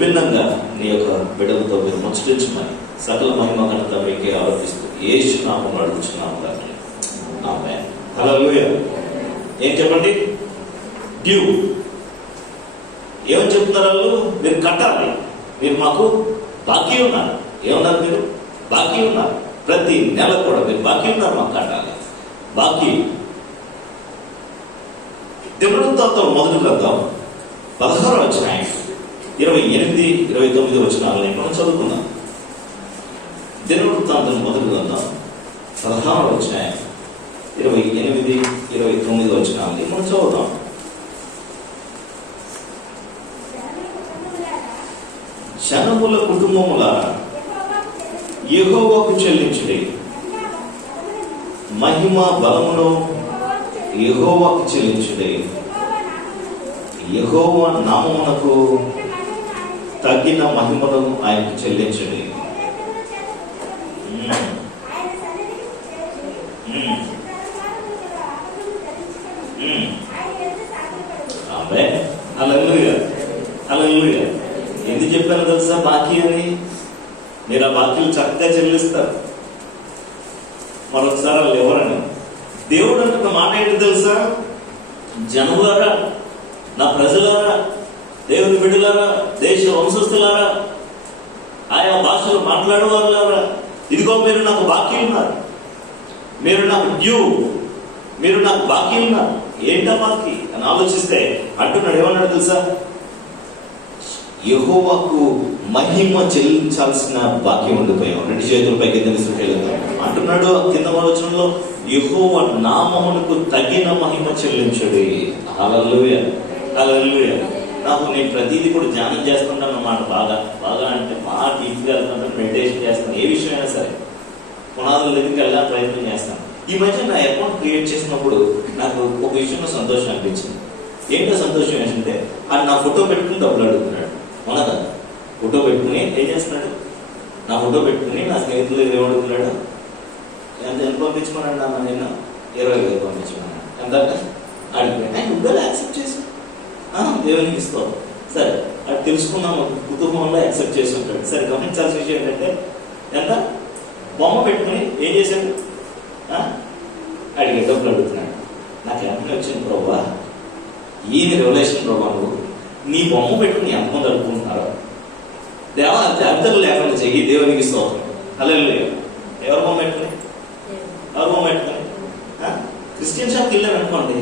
విభిన్నంగా నీ యొక్క బిడ్డలతో మీరు ముచ్చటించమని సకల మహిమ ఘనత మీకే ఆరోపిస్తూ యేసు నామములో అడుగుచున్నాము తండ్రి. ఆమేన్. హల్లెలూయా. ఏం చెప్పండి? డ్యూ. ఏమని చెప్తున్నారు వాళ్ళు? మీరు కట్టాలి, మీరు మాకు బాకీ ఉన్నారు. ఏమన్నారు? మీరు బాకీ ఉన్నారు. ప్రతి నెల కూడా మీరు బాకీ ఉన్నారు, మాకు కట్టాలి బాకీ. దినవృత్తాంతం మొదటి గ్రంథం 16వ అధ్యాయం 28, 29 వచనాలను మనం చదువుకుందాం. దినవృత్తాంతం మొదటి గ్రంథం 16వ అధ్యాయం 28, 29 వచనాలని మనం చదువుదాం. జనముల కుటుంబములారా యెహోవాకు చెల్లించుడి, మహిమ బలమును యెహోవాకు చెల్లించుడి, యెహోవా నామమునకు తగిన మహిమను ఆయనకు చెల్లించుడి. ఆమేన్. హల్లెలూయా. హల్లెలూయా. ఎందుకు చెప్పాను తెలుసా బాకీ అని? మీరు ఆ బాకీలు చక్కగా చెల్లిస్తారు. మరొకసారి వాళ్ళు ఎవరని దేవుడు అంటున్న మాట ఏంటి తెలుసా? జనులారా, నా ప్రజలారా, దేవుని బిడ్డలారా, దేశ వంశస్థులారా, ఆయా భాషలు మాట్లాడే వాళ్ళారా, ఇదిగో మీరు నాకు బాకీ ఉన్నారు, మీరు నాకు డ్యూ, మీరు నాకు బాకీ ఉన్నారు. ఏంటా బాకీ అని ఆలోచిస్తే అంటున్నాడు. ఏమన్నాడు తెలుసా? యెహోవాకు మహిమ చెల్లించాల్సిన బాకీ ఉండిపోయాం. 2 చేతులపై కింద అంటున్నాడు. కింద వచనంలో యెహోవా నామమునకు తగిన మహిమ చెల్లించుడి. హల్లెలూయా. హల్లెలూయా. నేను ప్రతిదీ కూడా ధ్యానం చేస్తుంటాను అన్నమాట. బాగా అంటే బాగా డీప్గా వెళ్తుంటాను, మెడిటేషన్ చేస్తాను. ఏ విషయమైనా సరే పునాదుల దగ్గరికి వెళ్ళా ప్రయత్నం చేస్తాను. ఈ మధ్య నా అకౌంట్ క్రియేట్ చేసినప్పుడు నాకు ఒక విషయంలో సంతోషం అనిపించింది. ఏంటో సంతోషం ఏంటంటే అది నా ఫోటో పెట్టుకుని డబ్బులు అడుగుతున్నాడు. అవునదా? ఫోటో పెట్టుకుని ఏం చేస్తున్నాడు? నా ఫోటో పెట్టుకుని నా స్నేహితులు ఏమడుగుతున్నాడు? ఎంత పంపించుకున్నాడు? నేను 20,000 పంపించుకున్నాను. ఎంత అడిగిపోయినా నువ్వు యాక్సెప్ట్ చేసి దేవునికి ఇస్తావు. సరే, అది తెలుసుకున్నాము, కుటుంబంలో యాక్సెప్ట్ చేసి ఉంటాడు. సరే, గమనించాల్సిన విషయం ఏంటంటే ఎంత బొమ్మ పెట్టుకుని ఏం చేశాడు? అడిగే డబ్బులు అడుగుతున్నాడు. నాకు ఎంతనే వచ్చింది ప్రభా, ఈయన రెవల్యూషన్ ప్రభా, నువ్వు నీ బొమ్మ పెట్టుకుని ఎంతమంది అడుగుకుంటున్నారో దేవా అర్థం లేకుండా చెయ్యి దేవునికి స్తోత్రం. హల్లెలూయా. ఎవరు బొమ్మ పెట్టుకుని క్రిస్టియన్ షాప్కి వెళ్ళాను అనుకోండి,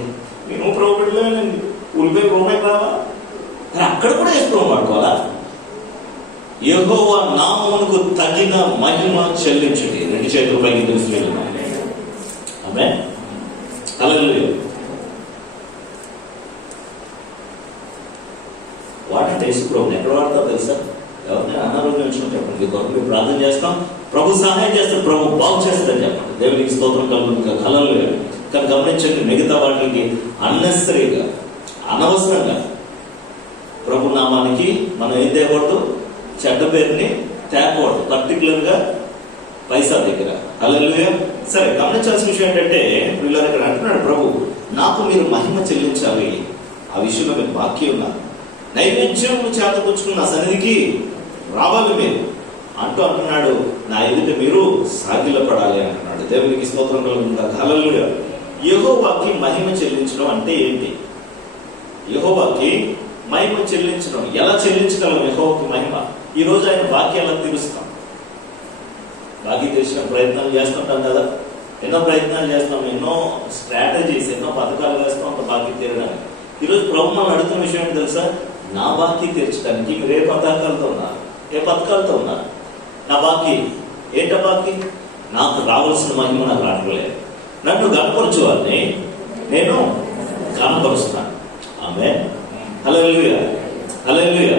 నేను ప్రభు పెట్టలేనండి, ఉల్లిపాయ బొమ్మ రావా? కానీ అక్కడ కూడా వేసుకోవడం పడుకోవాలా? యెహోవా నామమునకు తగిన మహిమ చెల్లించుడి. 2 చేతులపైకి తెలుసు. ఆమేన్. హల్లెలూయా. వాడంటే యేసుప్రభుని ఎక్కడ వాడతావు తెలుసా? ఎవరినైనా అనారోగ్యం వచ్చినా చెప్పండి, కొరకు ప్రార్థన చేస్తాం, ప్రభు సహాయం చేస్తాడు, ప్రభు బాగు చేస్తాడని చెప్పండి. దేవునికి స్తోత్రం కలుగుతుంది. హల్లెలూయా. కానీ గమనించండి, మిగతా వాటికి అన్నెసరీగా, అనవసరంగా ప్రభు నామానికి మనం ఏం తేకూడదు? చెడ్డ పేరుని తేకూడదు, పర్టికులర్గా పైసా దగ్గర. హల్లెలూయా. సరే, గమనించాల్సిన విషయం ఏంటంటే వీళ్ళు ఇక్కడ అంటున్నాడు, ప్రభు నాకు మీరు మహిమ చెల్లించాలి, ఆ విషయంలో మీరు బాకీ ఉన్నారు, నైవేద్యం చేతపుచ్చుకున్న సన్నిధికి రావాలి మీరు అంటున్నాడు. నా ఎదుట మీరు సాగిలపడాలి అంటున్నాడు. దేవునికి స్తోత్రం కలుగుతుంది. హల్లెలూయా. యెహోవాకి మహిమ చెల్లించడం అంటే ఏంటి? యెహోవాకి మహిమ చెల్లించడం ఎలా చెల్లించగలం? యెహోవాకి మహిమ ఈ రోజు ఆయన బాకీ ఎలా తీరుస్తాం? బాకీ తీర్చిన ప్రయత్నాలు చేస్తుంటాం కదా, ఎన్నో ప్రయత్నాలు చేస్తాం, ఎన్నో స్ట్రాటజీస్, ఎన్నో పథకాలు వేస్తాం ఒక బాకీ తీరడానికి. ఈరోజు ప్రభు మనం అడుగుతున్న విషయం ఏంటి తెలుసా? నా బాకీ తీర్చడానికి మీరు ఏ పథకాలతో ఉన్నారు? ఏ పథకాలతో ఉన్నారు? నా బాకీ ఏంట? బాకీ నాకు రావాల్సిన మహిమ నాకు రావట్లేదు. నన్ను గణపరచువాలని నేను గణపరుస్తాను. ఆమేన్. హల్లెలూయా. హల్లెలూయా.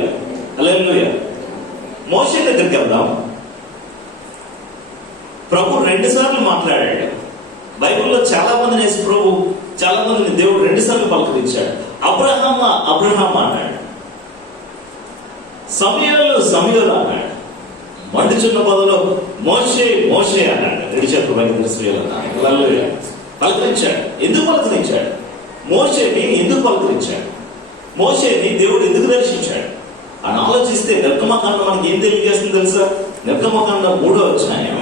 హల్లెలూయా. మోషే దగ్గరికి వెళ్దాం. ప్రభు 2 సార్లు మాట్లాడాడు. బైబిల్లో చాలా మందిని వేసి ప్రభు చాలా మందిని దేవుడు 2 సార్లు పలకరించాడు. అబ్రహామా అన్నాడు, సమూయేలు అన్నాడు, మండుచున్న పదలో మోషే అన్నాడు. 2 చేతులు పలకరించాడు. ఎందుకు పలకరించాడు? మోషేని ఎందుకు పలకరించాడు? మోషేని దేవుడు ఎందుకు దర్శించాడు? అని ఆలోచిస్తే నిర్గమకాండం మనకి ఏం తెలియజేస్తుంది తెలుసా? నిర్గమకాండం 3వ అధ్యాయం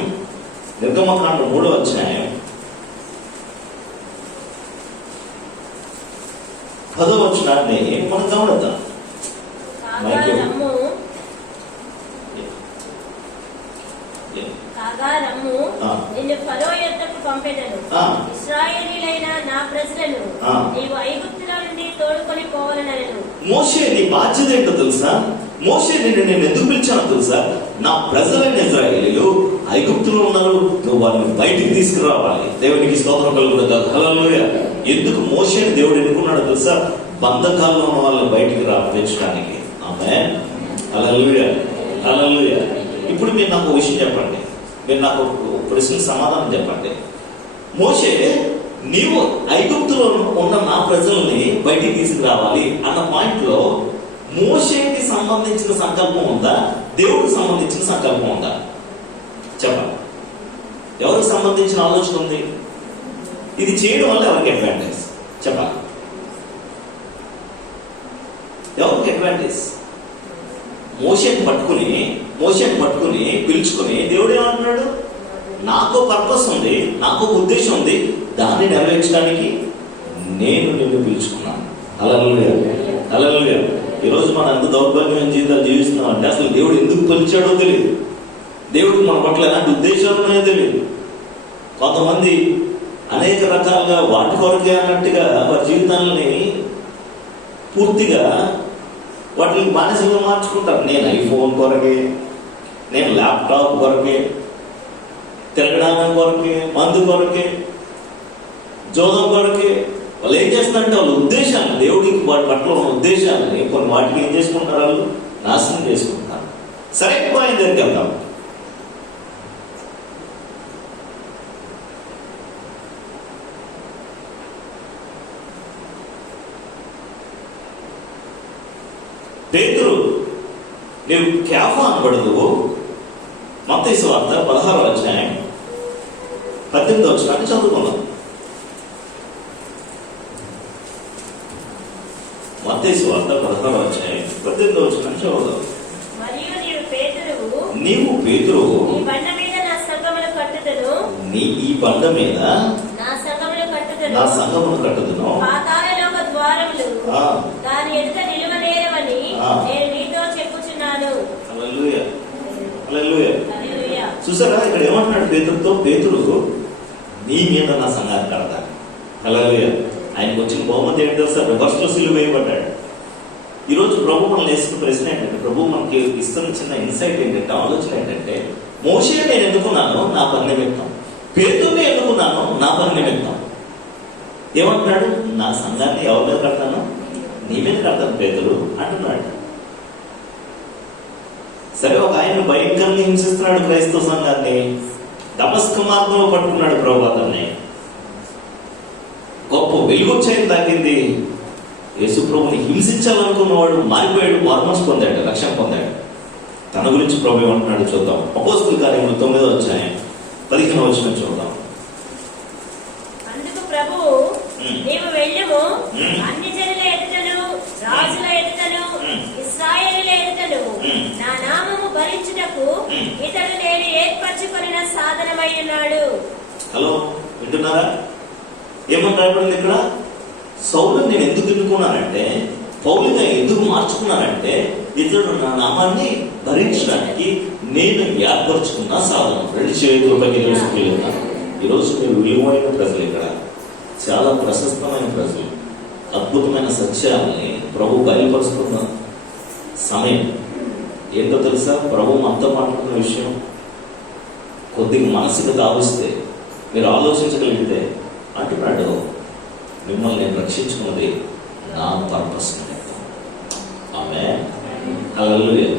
10వ వచనాన్ని మనం గమనిద్దాం. నిన్ను ఫరో యొద్దకు పంపెదను. ఇశ్రాయేలీయులైన నా ప్రజలను నీవు ఐగుప్తులో నుండి తోడుకొని పోవాలనెను. మోషే నీ బాధ్యత ఏంటో తెలుసా? మోషే నేను ఎందుకు పిలిచానో తెలుసా? నా ప్రజలైన ఇశ్రాయేలీయులు ఐగుప్తులో ఉన్నారు, నువ్వు వారిని బయటికి తీసుకురావాలి. దేవునికి స్తోత్రం కలుగుతుంది. హల్లెలూయా. ఎందుకు మోషేని దేవుడు ఎన్నుకున్నాడో తెలుసా? బంధకాల్లో ఉన్న వాళ్ళని బయటికి రాపించడానికి. ఆమేన్. హల్లెలూయా, హల్లెలూయా. ఇప్పుడు మీరు నాకు ఒక విషయం చెప్పండి, మీరు నాకు ప్రశ్నకు సమాధానం చెప్పండి. మోషే నీవు ఐగుప్తులో ఉన్న నా ప్రజల్ని బయటికి తీసుకురావాలి అన్న పాయింట్ లో మోషేకి సంబంధించిన సంకల్పం ఉందా, దేవుడికి సంబంధించిన సంకల్పం ఉందా? చెప్పండి. ఎవరికి సంబంధించిన ఆలోచన ఉంది? ఇది చేయడం వల్ల ఎవరికి అడ్వాంటేజ్? చెప్పాలి. ఎవరికి అడ్వాంటేజ్? మోషేని పట్టుకుని పిలుచుకుని దేవుడు ఏమంటున్నాడు? నాకు పర్పస్ ఉంది, నాకు ఉద్దేశం ఉంది, దాన్ని నెరవేర్చడానికి నేను నిన్ను పిలుచుకున్నాను. హల్లెలూయా, హల్లెలూయా. ఈరోజు మనం ఎంత దౌర్భాగ్యమైన జీవితాలు జీవిస్తున్నాం అంటే అసలు దేవుడు ఎందుకు పిలిచాడో తెలియదు, దేవుడికి మన పట్ల ఎలాంటి ఉద్దేశాలు ఉన్నాయో తెలియదు. కొంతమంది అనేక రకాలుగా వాటి కొరకే అన్నట్టుగా వారి జీవితాలని పూర్తిగా వాటిని బానిసగా మార్చుకుంటారు. నేను ఐఫోన్ కొరకే, నేను ల్యాప్టాప్ కొరకే, తిరగడానికి కొరకే, మందు కొరకే, జోదం కొరకే. వాళ్ళు ఏం చేస్తారంటే వాళ్ళ ఉద్దేశాలు, దేవుడికి వాటి పట్ల ఉన్న ఉద్దేశాలని కొన్ని వాటికి ఏం చేసుకుంటారు? వాళ్ళు నాశనం చేసుకుంటారు. సరే, ఆయన దగ్గరికి వెళ్తాం. పేతురు నీవు కేఫా అనబడదు. మత్తయి సువార్త 16వ అధ్యాయం 18వ వచనాన్ని చదువుకున్నాం. మత్తయి సువార్త 16వ అధ్యాయం 18వ వచనాన్ని చదువుదాం. నీవు పేతురు నీ ఈ బండ మీద నా సంఘమును కట్టుదును. పాతాళలోక ద్వారములు దాని ఎదుట నిలువనేరవని నేను నీతో చెప్పుచున్నాను. హల్లెలూయా, హల్లెలూయా. చూసారా ఇక్కడ ఏమంటున్నాడు పేతురుతో? పేతురు నీ మీద నా సంఘాన్ని కడతాను. హల్లెలూయా. ఆయనకు వచ్చిన బహుమతి ఏంటి తెలుసా? రివర్స్ లో సిలువ వేయబడ్డాడు. ఈరోజు ప్రభు మనల్ని వేసుకున్న ప్రశ్న ఏంటంటే, ప్రభు మనకి ఇస్తున్న చిన్న ఇన్సైట్ ఏంటంటే, ఆలోచన ఏంటంటే, మోషే నేను ఎన్నుకున్నాను నా పని నిమిత్తం, పేతురుని ఎన్నుకున్నాను నా పని నిమిత్తం. ఏమంటున్నాడు? నా సంఘాన్ని ఎవరి మీద కడతాను? నీ మీద కడతాను పేతురు అంటున్నాడు. సరే, ఒక ఆయన భయంకరంగా హింసిస్తున్నాడు క్రైస్తవ సంఘాన్ని. దమస్కు మార్గంలో పట్టుకున్నాడు ప్రభు అతన్ని. గొప్ప వెలుగొచ్చాయి తాకింది. యేసు ప్రభుని హింసించాలనుకున్నవాడు మారిపోయాడు, మార్మస్ పొందాడు, రక్షణ పొందాడు. తన గురించి ప్రభు ఏమంటున్నాడు చూద్దాం. అపోస్తల కార్యములు 9వ అధ్యాయం 15వ వచనం చూద్దాం. అందుకు ప్రభువు నీవు వెళ్ళుము, అన్ని జనుల ఎదుటను రాజుల ఎదుటను ఇశ్రాయేలీయుల ఎదుటను నా నామము భరించుటకు ఇతడు నేను ఏర్పరచుకొనిన సాధనమై ఉన్నాడు. హలో, వింటున్నారా? ఏమని రాయబడింది ఇక్కడ? సౌలు నేను ఎందుకు ఎన్నుకున్నానంటే, పౌలుగా ఎందుకు మార్చుకున్నానంటే, ఇతడు నా నామాన్ని భరించడానికి నేను ఏర్పరచుకున్న సాధనం. 2 చేతుల పైకి తెలుసుకెళ్ళున్నాను. ఈరోజు మీరు విలువైన ప్రజలు, ఇక్కడ చాలా ప్రశస్తమైన ప్రజలు, అద్భుతమైన సత్యాలని ప్రభు బయలుపరుస్తున్న సమయం ఏంటో తెలుసా? ప్రభు మనతో మాట్లాడుతున్న విషయం కొద్దిగా మనసుకు దావిస్తే, మీరు ఆలోచించగలిగితే అంటున్నాడు, మిమ్మల్ని నేను రక్షించుకున్నది నా పర్పస్. ఆమేన్. హల్లెలూయా,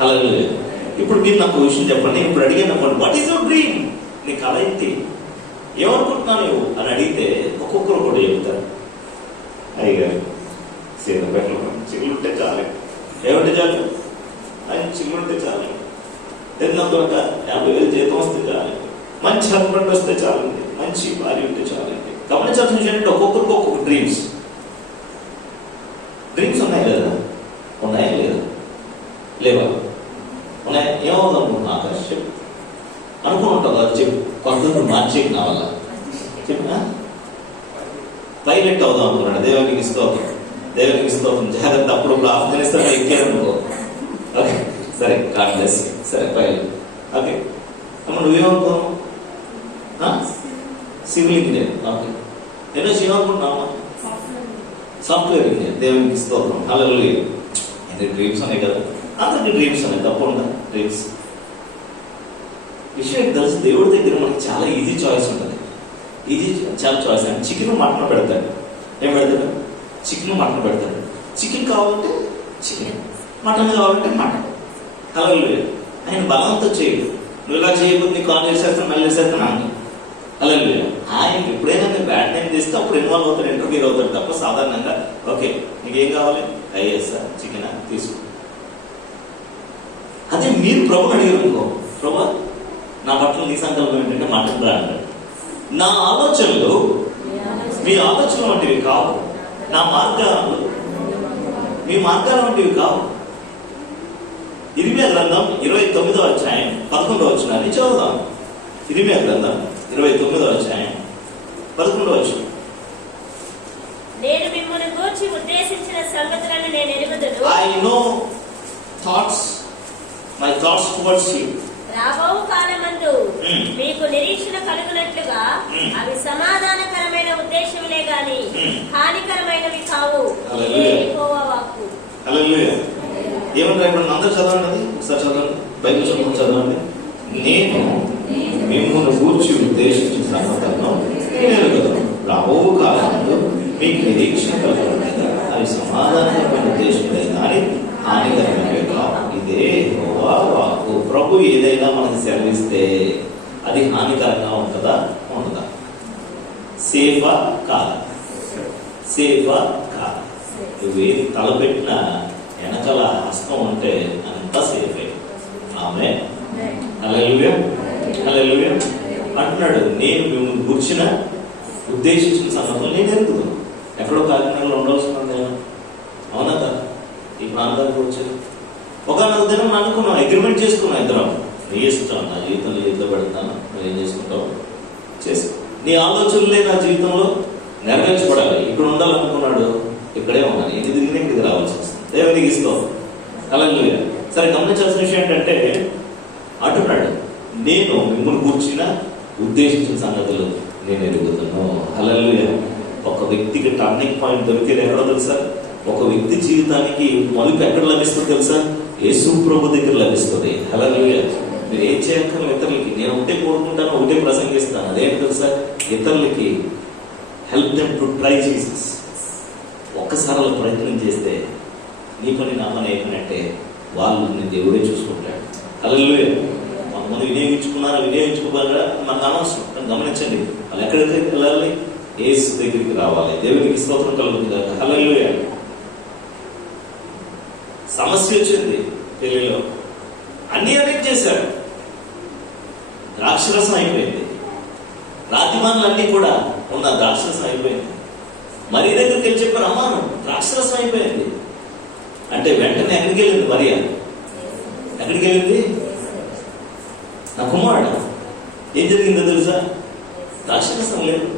హల్లెలూయా. ఇప్పుడు మీరు నాకు విషయం చెప్పండి. ఇప్పుడు అడిగాను, వాట్ ఈస్ యువర్ డ్రీమ్? నీ కళ ఏంటి? ఏమనుకుంటున్నావు నువ్వు అని అడిగితే ఒక్కొక్కరు కూడా చెప్తారు. అయ్యగారు సీతపేటలో చిగులుంటే చాలు. ఏమంటే చాలు? ఆయన చిగులుంటే చాలు. నాకు 50,000 జీతం వస్తే చాలు, మంచి హస్బెండ్ వస్తే చాలండి, మంచి భార్య ఉంటే చాలండి. గమనించాల్సిన విషయం ఏంటంటే, ఒక్కొక్కరికి ఒక్కొక్క డ్రీమ్స్ ఉన్నాయి లేదా? ఉన్నాయా లేదా? లేవా? ఉన్నాయి. ఏమవుతుంది అనుకుంటున్నా ఆకాశ్ చెప్పు అనుకుంటావు అది చెప్పు. కొంత మార్చేకి నా వల్ల చెప్పినా పైలట్ అవుదాం అనుకున్నాడు. దేవునికి స్తోత్రం, దేవునికి స్తోత్రం. జాగ్రత్త, అప్పుడు ఆఫ్ఘనిస్తాన్ ఎక్కారనుకో. ఓకే సరే, గాడ్ బ్లెస్ యు. సరే పైలట్. ఓకే అమ్మ నువ్వేమనుకోను? Civil engineer. ఓకే నేను ఏమనుకుంటున్నావా? Software engineer. దేవునికి స్తోత్రం. హల్లెలూయా. ఇది డ్రీమ్స్ అనే కదా, అందరికి డ్రీమ్స్ అనే తప్పకుండా డ్రీమ్స్. విషయం తెలుసు, దేవుడి దగ్గర మనకి చాలా ఈజీ చాయిస్ ఉంటుంది. ఈజీ చాలా చాయిస్ అంటే చికెన్ మటన్ పెడతాడు. ఏం పెడతాడు? చికెన్ మటన్ పెడతాడు. చికెన్ కావాలంటే చికెన్, మటన్ కావాలంటే మటన్. హల్లెలూయా. ఆయన బలంతో చేయడు. నువ్వు ఇలా చేయకపోతే నీ కాల్ చేసేస్తాను మళ్ళీ చేసేస్తాను అని. హల్లెలూయా. ఆయన ఎప్పుడైనా నేను బ్యాడ్ టైం చేస్తే అప్పుడు ఇన్వాల్వ్ అవుతాడు, ఇంటర్వ్యూ అవుతాడు తప్ప సాధారణంగా ఓకే నీకేం కావాలి సార్ చికెన్ తీసుకో. అదే మీరు ప్రభుని అడిగారు అనుకో, ప్రభా నా పట్ల నీ సంకల్పం ఏంటంటే మటన్ రా అంటాడు. నా ఆలోచనలు మీ ఆలోచనలు వంటివి కావు, నా మార్గాలు మీ మార్గాల వంటివి కావు. ఇర్మియా గ్రంథం 29వ అధ్యాయం 11వ వచనాన్ని చదువుదాం. ఇర్మియా గ్రంథం 29వ అధ్యాయం 11వ వచనం. నేను మిమ్మల్ని గూర్చి ఉద్దేశించిన సంగతులను నేను ఎరుగుదును. I know thoughts, my thoughts towards you. రాబో కాలమందు మీకు నిరీక్షణ కలుగునట్లుగా అవి సమాధానకరమైన ఉద్దేశములే గాని హానికరమైనవి కావు. యెహోవా వాక్కు. హల్లెలూయా. ఏమంటారు ఇప్పుడు? అందరూ చదవండి, ఒకసారి చదవండి, బైబిల్ చదువుకుని చదవండి. నేను మిమ్మల్ని గూర్చి ఉద్దేశించిన సంగతులను నేను ఎరుగుదును. రాబో కాలంలో మీకు నిరీక్షణ కలుగునట్లుగా అవి సమాధానకరమైన ఉద్దేశములే కానీ హానికరమైనవి కావు. ఇదే యెహోవా వాక్కు. ప్రభు ఏదైనా మనకి సెలవిస్తే అది హానికరంగా ఉంటుందా ఉండదా? సేఫా కాదా? సేఫా కాదా? నువ్వేది తలపెట్టినా వెనకాల హస్తం ఉంటే అంతా సేఫే. ఆమె హల్లెలూయా, హల్లెలూయా అంటున్నాడు. నేను మిమ్మల్ని గుర్చిన ఉద్దేశించిన సంగతులు నేను ఎరుగుతాను. ఎక్కడో కాకినాడలో ఉండవలసిన అవునా కదా? ఈ ప్రాంతానికి వచ్చారు. ఒకనొక దినం అనుకున్నాం, అగ్రిమెంట్ చేసుకున్నాం ఇద్దరం. నీ ఇష్టం, నా జీవితంలో ఎట్లా పెడతాను, నువ్వు ఏం చేసుకుంటావు చేసుకో. నీ ఆలోచనలే నా జీవితంలో నెరవేర్చబడాలి. ఇక్కడ ఉండాలనుకున్నాడు, ఇక్కడే ఉన్నాను. ఇది తిరిగిన ఇక్కడికి రావాల్సి వస్తుంది. దేవునికి ఇస్తాం. హల్లెలూయా. సరే గమనించాల్సిన విషయం ఏంటంటే అంటున్నాడు, నేను మిమ్మల్ని కూర్చిన ఉద్దేశించిన సంగతులు నేను ఎరుగుతాను. హల్లెలూయా. ఒక వ్యక్తికి టర్నింగ్ పాయింట్ దొరికేది ఎక్కడో తెలుసా? ఒక వ్యక్తి జీవితానికి మలుపు ఎక్కడ లభిస్తుంది తెలుసా? యేసు ప్రభు దగ్గర లభిస్తుంది. హల్లెలూయా. మీరు ఏం చేయక్కర్లేదు ఇతరులకి. నేను ఒకటే కోరుకుంటాను, ఒకటే ప్రసంగిస్తాను. అదేంటి తెలుసా? ఇతరులకి help them to try Jesus. ఒక్కసారి అలా ప్రయత్నం చేస్తే నీ పని నా పని అయిపోయినట్టే. వాళ్ళు నేను దేవుడే చూసుకుంటాడు. హల్లెలూయా. కొంతమంది వినియోగించుకోగలరా మనకు అనవసరం. గమనించండి, వాళ్ళు ఎక్కడికి వెళ్ళాలి? యేసు దగ్గరికి రావాలి. దేవునికి స్తోత్రం కలుగుతుంది కదా. హల్లెలూయా. సమస్య వచ్చింది పెళ్లిలో, అన్ని అరేంజ్ చేశారు, ద్రాక్షరసం అయిపోయింది. రాతిమానులు అన్నీ కూడా ఉన్న ద్రాక్షరసం అయిపోయింది. మరి దగ్గరికి వెళ్ళి చెప్పారు, అమ్మా ద్రాక్షరసం అయిపోయింది అంటే వెంటనే ఎక్కడికి వెళ్ళింది మరియా? ఎక్కడికి వెళ్ళింది? నా కుమారుడు. ఏం జరిగిందో తెలుసా? ద్రాక్షరసం లేదు.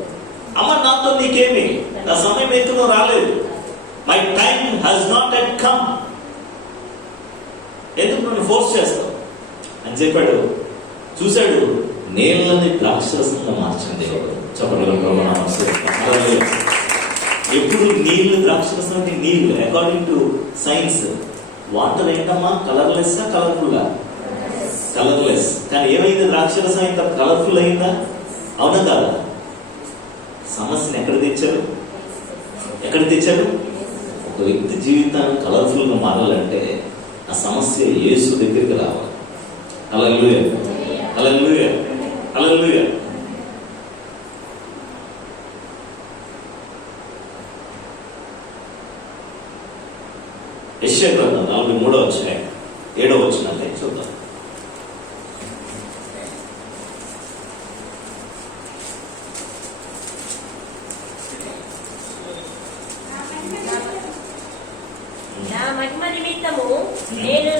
అమ్మ నాతో నీకేమి, నా సమయం ఎత్తులో రాలేదు, my time has not at come. ఎందుకు నన్ను ఫోర్స్ చేస్తావు అని చెప్పాడు. చూశాడు, నీళ్ళని ద్రాక్షరసంగా మార్చండి. చెప్పగలరు. ఎప్పుడు నీళ్లు ద్రాక్షరసం అంటే నీళ్లు అకార్డింగ్ టు సైన్స్. వాటర్ ఏంటమ్మా? కలర్లెస్ కలర్ఫుల్లా? కలర్లెస్. కానీ ఏమైంది? ద్రాక్షరసం అయిందా? కలర్ఫుల్ అయిందా? అవునా కాదా? సమస్యను ఎక్కడ తెచ్చారు? ఒక వ్యక్తి జీవితాన్ని కలర్ఫుల్ గా మారాలంటే ఆ సమస్య యేసు దగ్గరికి రావాలి. హల్లెలూయా, హల్లెలూయా, హల్లెలూయా. యెషయా గ్రంథం 43వ అధ్యాయం 7వ వచనాన్ని చూద్దాం. నా మహిమ నిమిత్తము నేను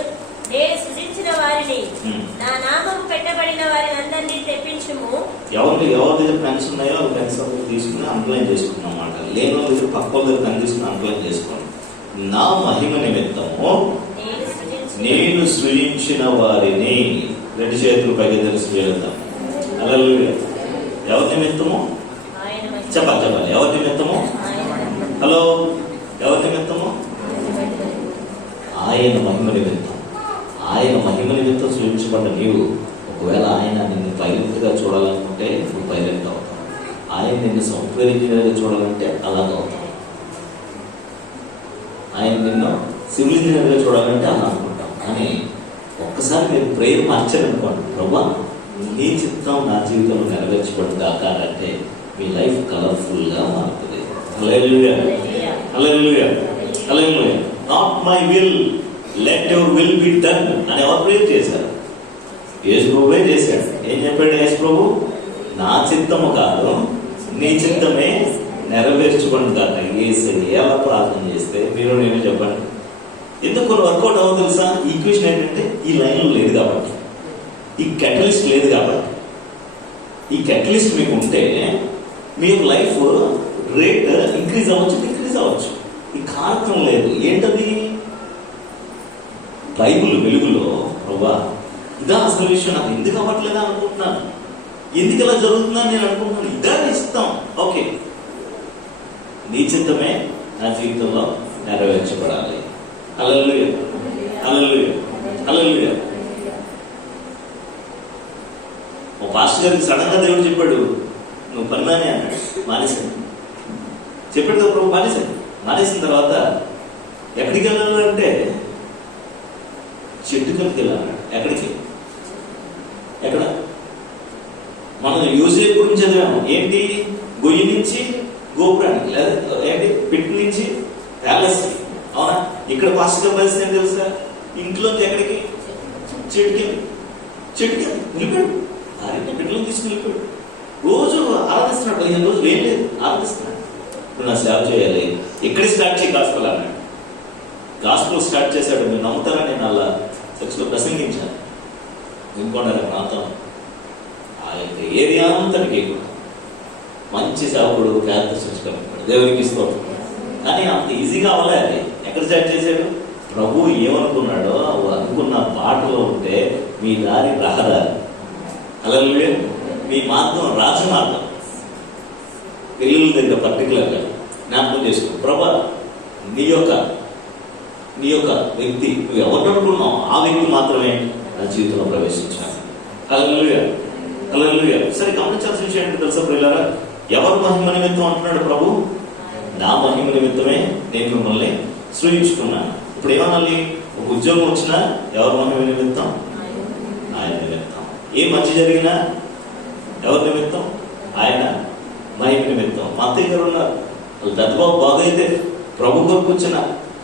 నా నామము పెట్టబడిన వారిని అందరినీ తెప్పించుము. ఎవరి దగ్గర పెన్స్ ఉన్నాయో ఆ పెన్స్ తీసుకుని అండర్లైన్ చేసుకున్నాం అన్నమాట. లేని వాళ్ళ దగ్గర పక్క వాళ్ళ దగ్గర పెన్ తీసుకుని అండర్లైన్ చేసుకోండి. నా మహిమ నిమిత్తము నేను సృజించిన వారిని, రెండు చేతులు పైకి తెలిసి వెళ్తాం. హల్లెలూయా. ఎవరి నిమిత్తము చెప్పాలి, ఎవరి నిమిత్తము? హలో, ఎవరి నిమిత్తము? ఆయన మహిమ నిమిత్తం. ఆయన మహిమ నిమిత్తం సృజించబడ్డ నీవు, ఒకవేళ ఆయన నిన్ను పైలెంట్గా చూడాలనుకుంటే నువ్వు పైలెంట్ అవుతావు. ఆయన నిన్ను సాఫ్ట్వేర్ ఇంజనీర్గా చూడాలంటే అలాగ అవుతావు. ఆయన నిన్ను సివిల్ ఇంజనీర్గా చూడాలంటే అలా అనుకుంటాం. కానీ ఒక్కసారి మీరు ప్రేయర్ మార్చారనుకోండి, ప్రభువా నీ చిత్తం నా జీవితంలో నెరవేర్చబడుతుందా కాదంటే మీ లైఫ్ కలర్ఫుల్గా మారుతుంది. Hallelujah, hallelujah, hallelujah. Not my will, let your will be done అని ఎవరు ప్రేయర్ చేశారు? యేసు ప్రభువే చేశాడు. ఏం చెప్పాడు యేసు ప్రభు? నా చిత్తము కాదు నీ చిత్తమే నెరవేర్చుకోండి కాదు. ఎలా ప్రార్థన చేస్తే మీరు నేను చెప్పండి. ఎందుకు కొన్ని వర్కౌట్ అవ్వదు తెలుసా? ఈక్వేషన్ ఏంటంటే ఈ లైన్లో లేదు కాబట్టి, ఈ కెటలిస్ట్ లేదు కాబట్టి. ఈ కెటలిస్ట్ మీకు ఉంటే మీ లైఫ్ రేట్ ఇంక్రీజ్ అవ్వచ్చు, డిక్రీజ్ అవ్వచ్చు. ఈ కారకం లేదు. ఏంటది? బైబుల్ వెలుగులో ప్రభా ఇదా అసలు విషయం, నాకు ఎందుకు అవ్వట్లేదా అనుకుంటున్నాను, ఎందుకు ఇలా జరుగుతుందని నేను అనుకుంటున్నాను, ఇదా ఇస్తాం. ఓకే, నీ చిత్తమే నా జీవితంలో నెరవేర్చబడాలి. హల్లెలూయా, హల్లెలూయా, హల్లెలూయా. ఓ పాస్టర్ గారికి సడన్ గా దేవుడు చెప్పాడు, నువ్వు పని మానే అన్నాడు. మానేశాడు. చెప్పాడు కదా ప్రభు, మానేశాడు. మానేసిన తర్వాత ఎక్కడికి వెళ్ళాలంటే చెట్టు కిందకి వెళ్ళాలన్నాడు. ఎక్కడికి? ఎక్కడ? మనం యోసేపు గురించి చదివాము. ఏంటి? గొయ్యి నుంచి గోపురానికి, లేదా ఏంటి పిట్ నుంచి ప్యాలెస్. అవునా? ఇక్కడ పాస్టర్ పరిస్థితి ఏం తెలుసా? ఇంట్లోకి ఎక్కడికి? చెట్టుకి. చెట్టుకి నిలిపాడు. భార్యని బిడ్డలను తీసుకుని వెళ్ళిపోయాడు. రోజు ఆరాధిస్తున్నాడు. 15 రోజులు ఏం లేదు, ఆరాధిస్తున్నాడు. ఇప్పుడు నా సేవ చేయాలి, ఇక్కడే స్టార్ట్ చేయి గాస్పల్ అన్నాడు. గాస్పల్ స్టార్ట్ చేశాడు. మీరు నమ్ముతారా? నేను అలా చర్చిలో ప్రసంగించాను. ఇంకొండ ప్రాంతం ఆ యొక్క ఏరియా అంతటికి మంచి సేవకుడు, క్యారెక్టర్ సృష్టించాడు. దేవునికి స్తోత్రం. కానీ అంత ఈజీగా అవ్వలే. అది ఎక్కడ స్టార్ట్ చేశాడు? ప్రభు ఏమనుకున్నాడో అనుకున్న బాటలో ఉంటే మీ దారి రహదారి. హల్లెలూయా. మీ మార్గం రాజమార్గం. పిల్లల దగ్గర పర్టికులర్గా జ్ఞాపకం చేసుకో. ప్రభా నీ యొక్క వ్యక్తి, నువ్వు ఎవరు అనుకున్నావు ఆ వ్యక్తి మాత్రమే నా జీవితంలో ప్రవేశించాలి. హల్లెలూయా, హల్లెలూయా. సరే, గమనించాల్సిన విషయం ఏంటో తెలుసా ప్రియులారా? ఎవరు మహిమ నిమిత్తం అంటున్నాడు ప్రభు? నా మహిమ నిమిత్తమే నేను మిమ్మల్ని సృజించుకున్నాను. ఇప్పుడు ఏమనాలి? ఒక ఉద్యోగం వచ్చినా ఎవరు మహిమ నిమిత్తం? ఆయన నిమిత్తం. ఏ మంచి జరిగినా ఎవరి నిమిత్తం? ఆయన మహిమ నిమిత్తం. మా అత్తయ్య గారు ఉన్నారు, వాళ్ళు దద్దబాబు బాగైతే ప్రభు కొరకు వచ్చిన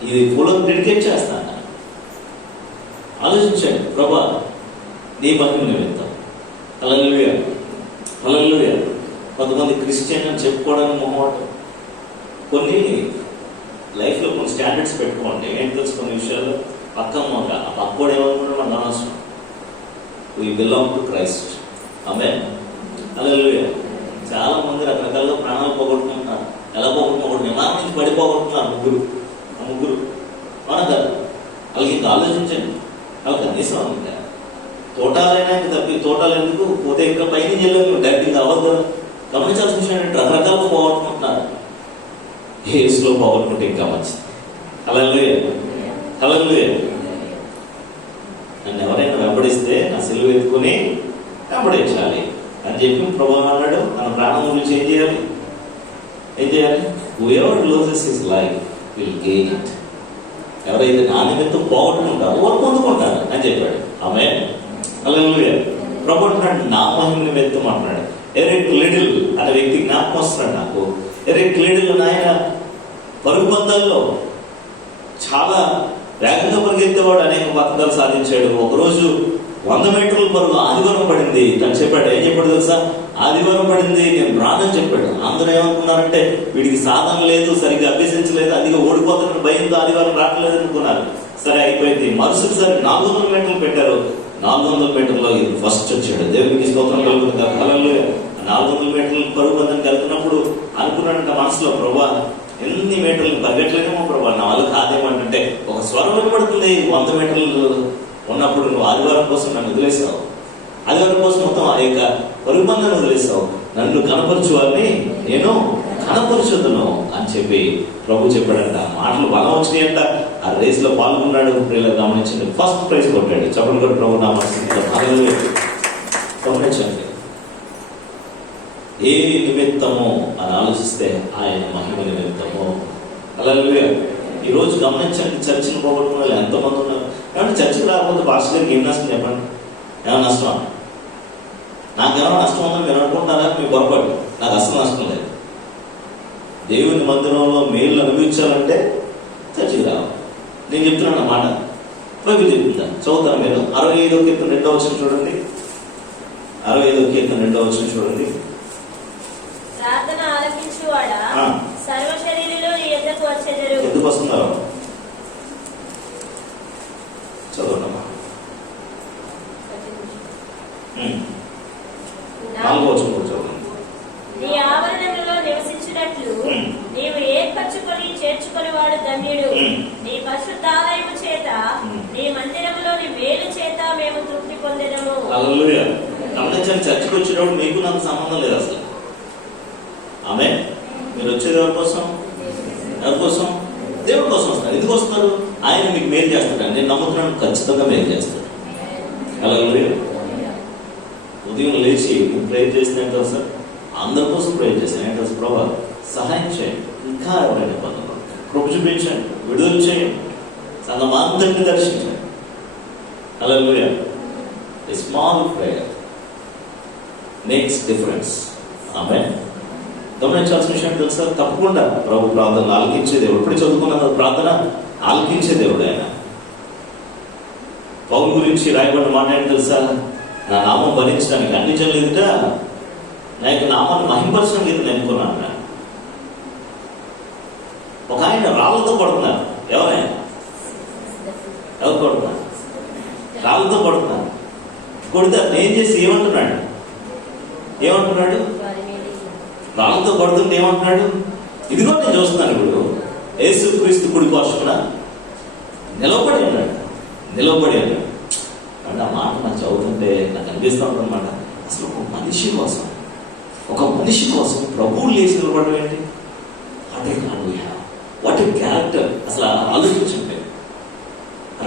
ఇది పూలకు డెడికేట్ చేస్తాను. ఆలోచించండి, ప్రభా నీ మహిమ నిమిత్తం. హల్లెలూయా, హల్లెలూయా. కొంతమంది క్రిస్టియన్ అని చెప్పుకోవడానికి మొహమాటం. కొన్ని లైఫ్లో కొన్ని స్టాండర్డ్స్ పెట్టుకోండి. ఏంటి తెలుసు? కొన్ని విషయాలు పక్కమ్మగా ఆ పక్కోడు ఏమనుకుంటాడు మనకు అనవసరం. We belong to Christ. Amen, hallelujah. చాలా మంది రకరకాలుగా ప్రాణాలు పోగొట్టుకుంటున్నారు. ఎలా పోగొట్టుకోకూడదు? విమానం నుంచి పడిపోగొట్టుకున్నారు ముగ్గురు. మన కాదు. వాళ్ళకి ఇంకా ఆలోచించండి. వాళ్ళకి కనీసం ఇంకా తోటాలైనా ఇంకా తప్పి తోటాలు ఎందుకు పోతే ఇంకా పైన వెళ్ళాలి. డైరెక్ట్గా అవ్వద్దు. గమనించాల్సిన విషయం ఏంటంటే రకరకాలుగా పోగొట్టుకుంటున్నారు. ఏసులో పోగొట్టుకుంటే ఇంకా మంచిది. హల్లెలూయా, హల్లెలూయా. నన్ను ఎవరైనా వెంబడిస్తే నా సిలువ ఎత్తుకుని వెంబడించాలి అని చెప్పి ప్రభువు అన్నాడు. మన ప్రాణం గురించి ఏం చేయాలి? whoever loses his life will gain it. ఎవరైతే నా నిమిత్తం పోగొట్టుకుంటారో వారు పొందుకుంటారు అని చెప్పాడు. ఆమేన్, హల్లెలూయా. ప్రభు అంటున్నాడు నా మహిమ నిమిత్తం అంటున్నాడు. ఎరిక్ లిటిల్ అనే వ్యక్తి జ్ఞాపకం వస్తున్నాడు నాకు. ఎరిక్ లిటిల్ ఆయన పరుగు పందాల్లో చాలా వేగంగా పరిగెత్తేవాడు. అనేక పథకాలు సాధించాడు. ఒకరోజు 100 మీటర్ల పరుగు ఆదివారం పడింది. తను చెప్పాడు. ఏం చెప్పాడు తెలుసా? ఆదివారం పడింది, నేను రానని చెప్పాడు. అందరూ ఏమనుకున్నారంటే వీడికి సాధన లేదు, సరిగ్గా అభ్యసించలేదు, అదిగా ఓడిపోతున్న భయంతో ఆదివారం రావట్లేదు అనుకున్నారు. సరే, అయిపోయింది. మరుసటిసారి 400 మీటర్లు పెట్టారు. 400 మీటర్లో ఇది ఫస్ట్ వచ్చాడు. దేవునికి స్తోత్రం కలుగుతుంది. హల్లెలూయా. 400 మీటర్లు పరుగు పందెం వెళ్తున్నప్పుడు అనుకున్నాడంట మనసులో, ప్రభా ఎన్ని మీటర్లు పరిగెట్టలేమో ప్రభా, నా వాళ్ళు కాదేమంటే ఒక స్వరం వినబడుతుంది. 100 మీటర్లు ఉన్నప్పుడు నువ్వు ఆదివారం కోసం నన్ను వదిలేసావు, ఆదివారం కోసం మొత్తం ఆ యొక్క పరుగు పందెం వదిలేసావు, నన్ను కనపరచు అని నేను కనపరుచుదును అని చెప్పి ప్రభు చెప్పాడంట. మాటలు బలం వచ్చినాయంట. ఆ రేస్ లో పాల్గొన్నాడు. ప్రియులు గమనించండి, ఫస్ట్ ప్రైజ్ కొట్టాడు. చెప్పండి కూడా ప్రభు నామస్తున్నారు. గమనించండి, ఏ నిమిత్తము అని ఆలోచిస్తే ఆయన మహిమ నిమిత్తము. హల్లెలూయా. ఈ రోజు గమనించండి, చర్చిని పోగొట్టుకున్న వాళ్ళు ఎంతోమంది ఉన్నారు. కాబట్టి చర్చికి రాకపోతే పాస్టర్ గారికి ఏం నష్టం చెప్పండి? ఏమైనా నష్టం? నాకేమైనా నష్టం ఉందని మీరు అనుకుంటారా? మీ పొరపాటు. నాకు అసలు నష్టం లేదు. దేవుని మందిరంలో మేలు అనుభవించాలంటే చర్చికి రావాలి. నేను చెప్తున్నాను అన్నమాట. బైబిల్ చెప్తుందా? చదువుతాను మీరు. 65వ కీర్తన 2వ వచనం చూడండి. 65వ కీర్తన 2వ వచనం చూడండి. ప్రార్థన ఆలకించువాడా సర్వ శరీరులు నీ యొద్దకు వచ్చెదరు. ఎందుకు వస్తున్నారు? చదవమ్మా. 4వ వచనం కూడా చదవండి. నీ ఆవరణంలో నివసించినట్లు నీవు ఏర్పరచుకొని చేర్చుకొని వాడు ధన్యుడు. నీ పరిశుద్ధాలయము చేత నీ మందిరములోని మేలు చేత మేము తృప్తి పొందెదము. హల్లెలూయా. గమనించండి, చర్చికి వచ్చేటప్పుడు మీకు నాకు సంబంధం లేదు అసలు. ఆమె మీరు వచ్చేది ఎవరి కోసం? ఎవరి కోసం? దేవుడి కోసం వస్తారు. ఎందుకు వస్తారు? ఆయన మీకు మేలు చేస్తాడు. నేను నమ్ముతున్నాను, ఖచ్చితంగా మేలు చేస్తాడు. హల్లెలూయా. ఉదయం లేచి ప్రేయర్ చేసినట్టు సార్, అందరి కోసం ప్రేయర్ చేశాను. ఏంటో ప్రభా సహాయం చేయండి, ఇంకా ఎవరైనా ఇబ్బందులు కృప చూపించండి, విడుదల చేయండి, సంఘమంతటిని దర్శించండి. హల్లెలూయా. A small prayer makes difference. ఆమేన్. గమనించాల్సిన విషయం తెలుసా? తప్పకుండా ప్రభు ప్రార్థన ఆలకించే దేవుడు. ఇప్పుడు చదువుకున్న ప్రార్థన ఆలకించే దేవుడు ఆయన. పౌలు గురించి రాయబడిన మాట ఏంటి తెలుసా? నా నామం భరించడానికి అన్ని జనులు ఎదుట నా యొక్క నామాన్ని మహింపరచడానికి ఇది అనుకున్నాను. ఒక ఆయన రాళ్ళతో కొడుతున్నారు. ఎవరైనా ఎవరు కొడుతున్నారు? రాళ్ళతో కొడుతున్నారు. కొడితే అతను ఏం చేసి ఏమంటున్నాడు? రాళ్ళతో కొడుతుంటే ఏమంటున్నాడు? ఇదిగో నేను చూస్తున్నాను, ఇప్పుడు యేసుక్రీస్తు కుడి పార్శ్వన నిలబడి అన్నాడు. అంటే ఆ మాట నాకు చదువుతుంటే నాకు అనిపిస్తూ ఉంటుందన్నమాట. అసలు ఒక మనిషి కోసం ప్రభువు లేచి నిలబడడం ఏంటి? What a character! అసలు ఆలోచించండి.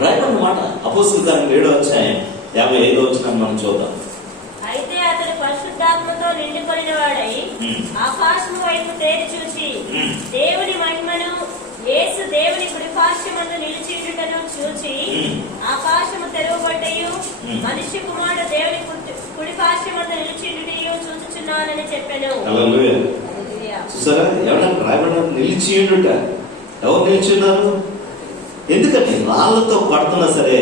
రాయబడిన మాట అపోస్తలుల కార్యం 7వ అధ్యాయం 55వ వచనం మనం చూద్దాం. అయితే అతడు పరిశుద్ధాత్మతో నిండిపోయిన వాడై ఆకాశము వైపు తేరి చూచి దేవుని మహిమను, యేసు దేవుని కుడి పార్శ్వమందు నిలిచియుండుటను చూచి ఆకాశము తెరవబడ్డయు మనిషి కుమారుడు దేవుని కుడి పార్శ్వమందు నిలిచియుండుటయు చూచుచున్నానని చెప్పెను. హల్లెలూయా. చూసారా? ఎవరైనా రాయబడిన నిలిచియుండుట. ఎవరు నిలిచిన్నారు? ఎందుకంటే రాళ్ళతో కొడుతున్నా సరే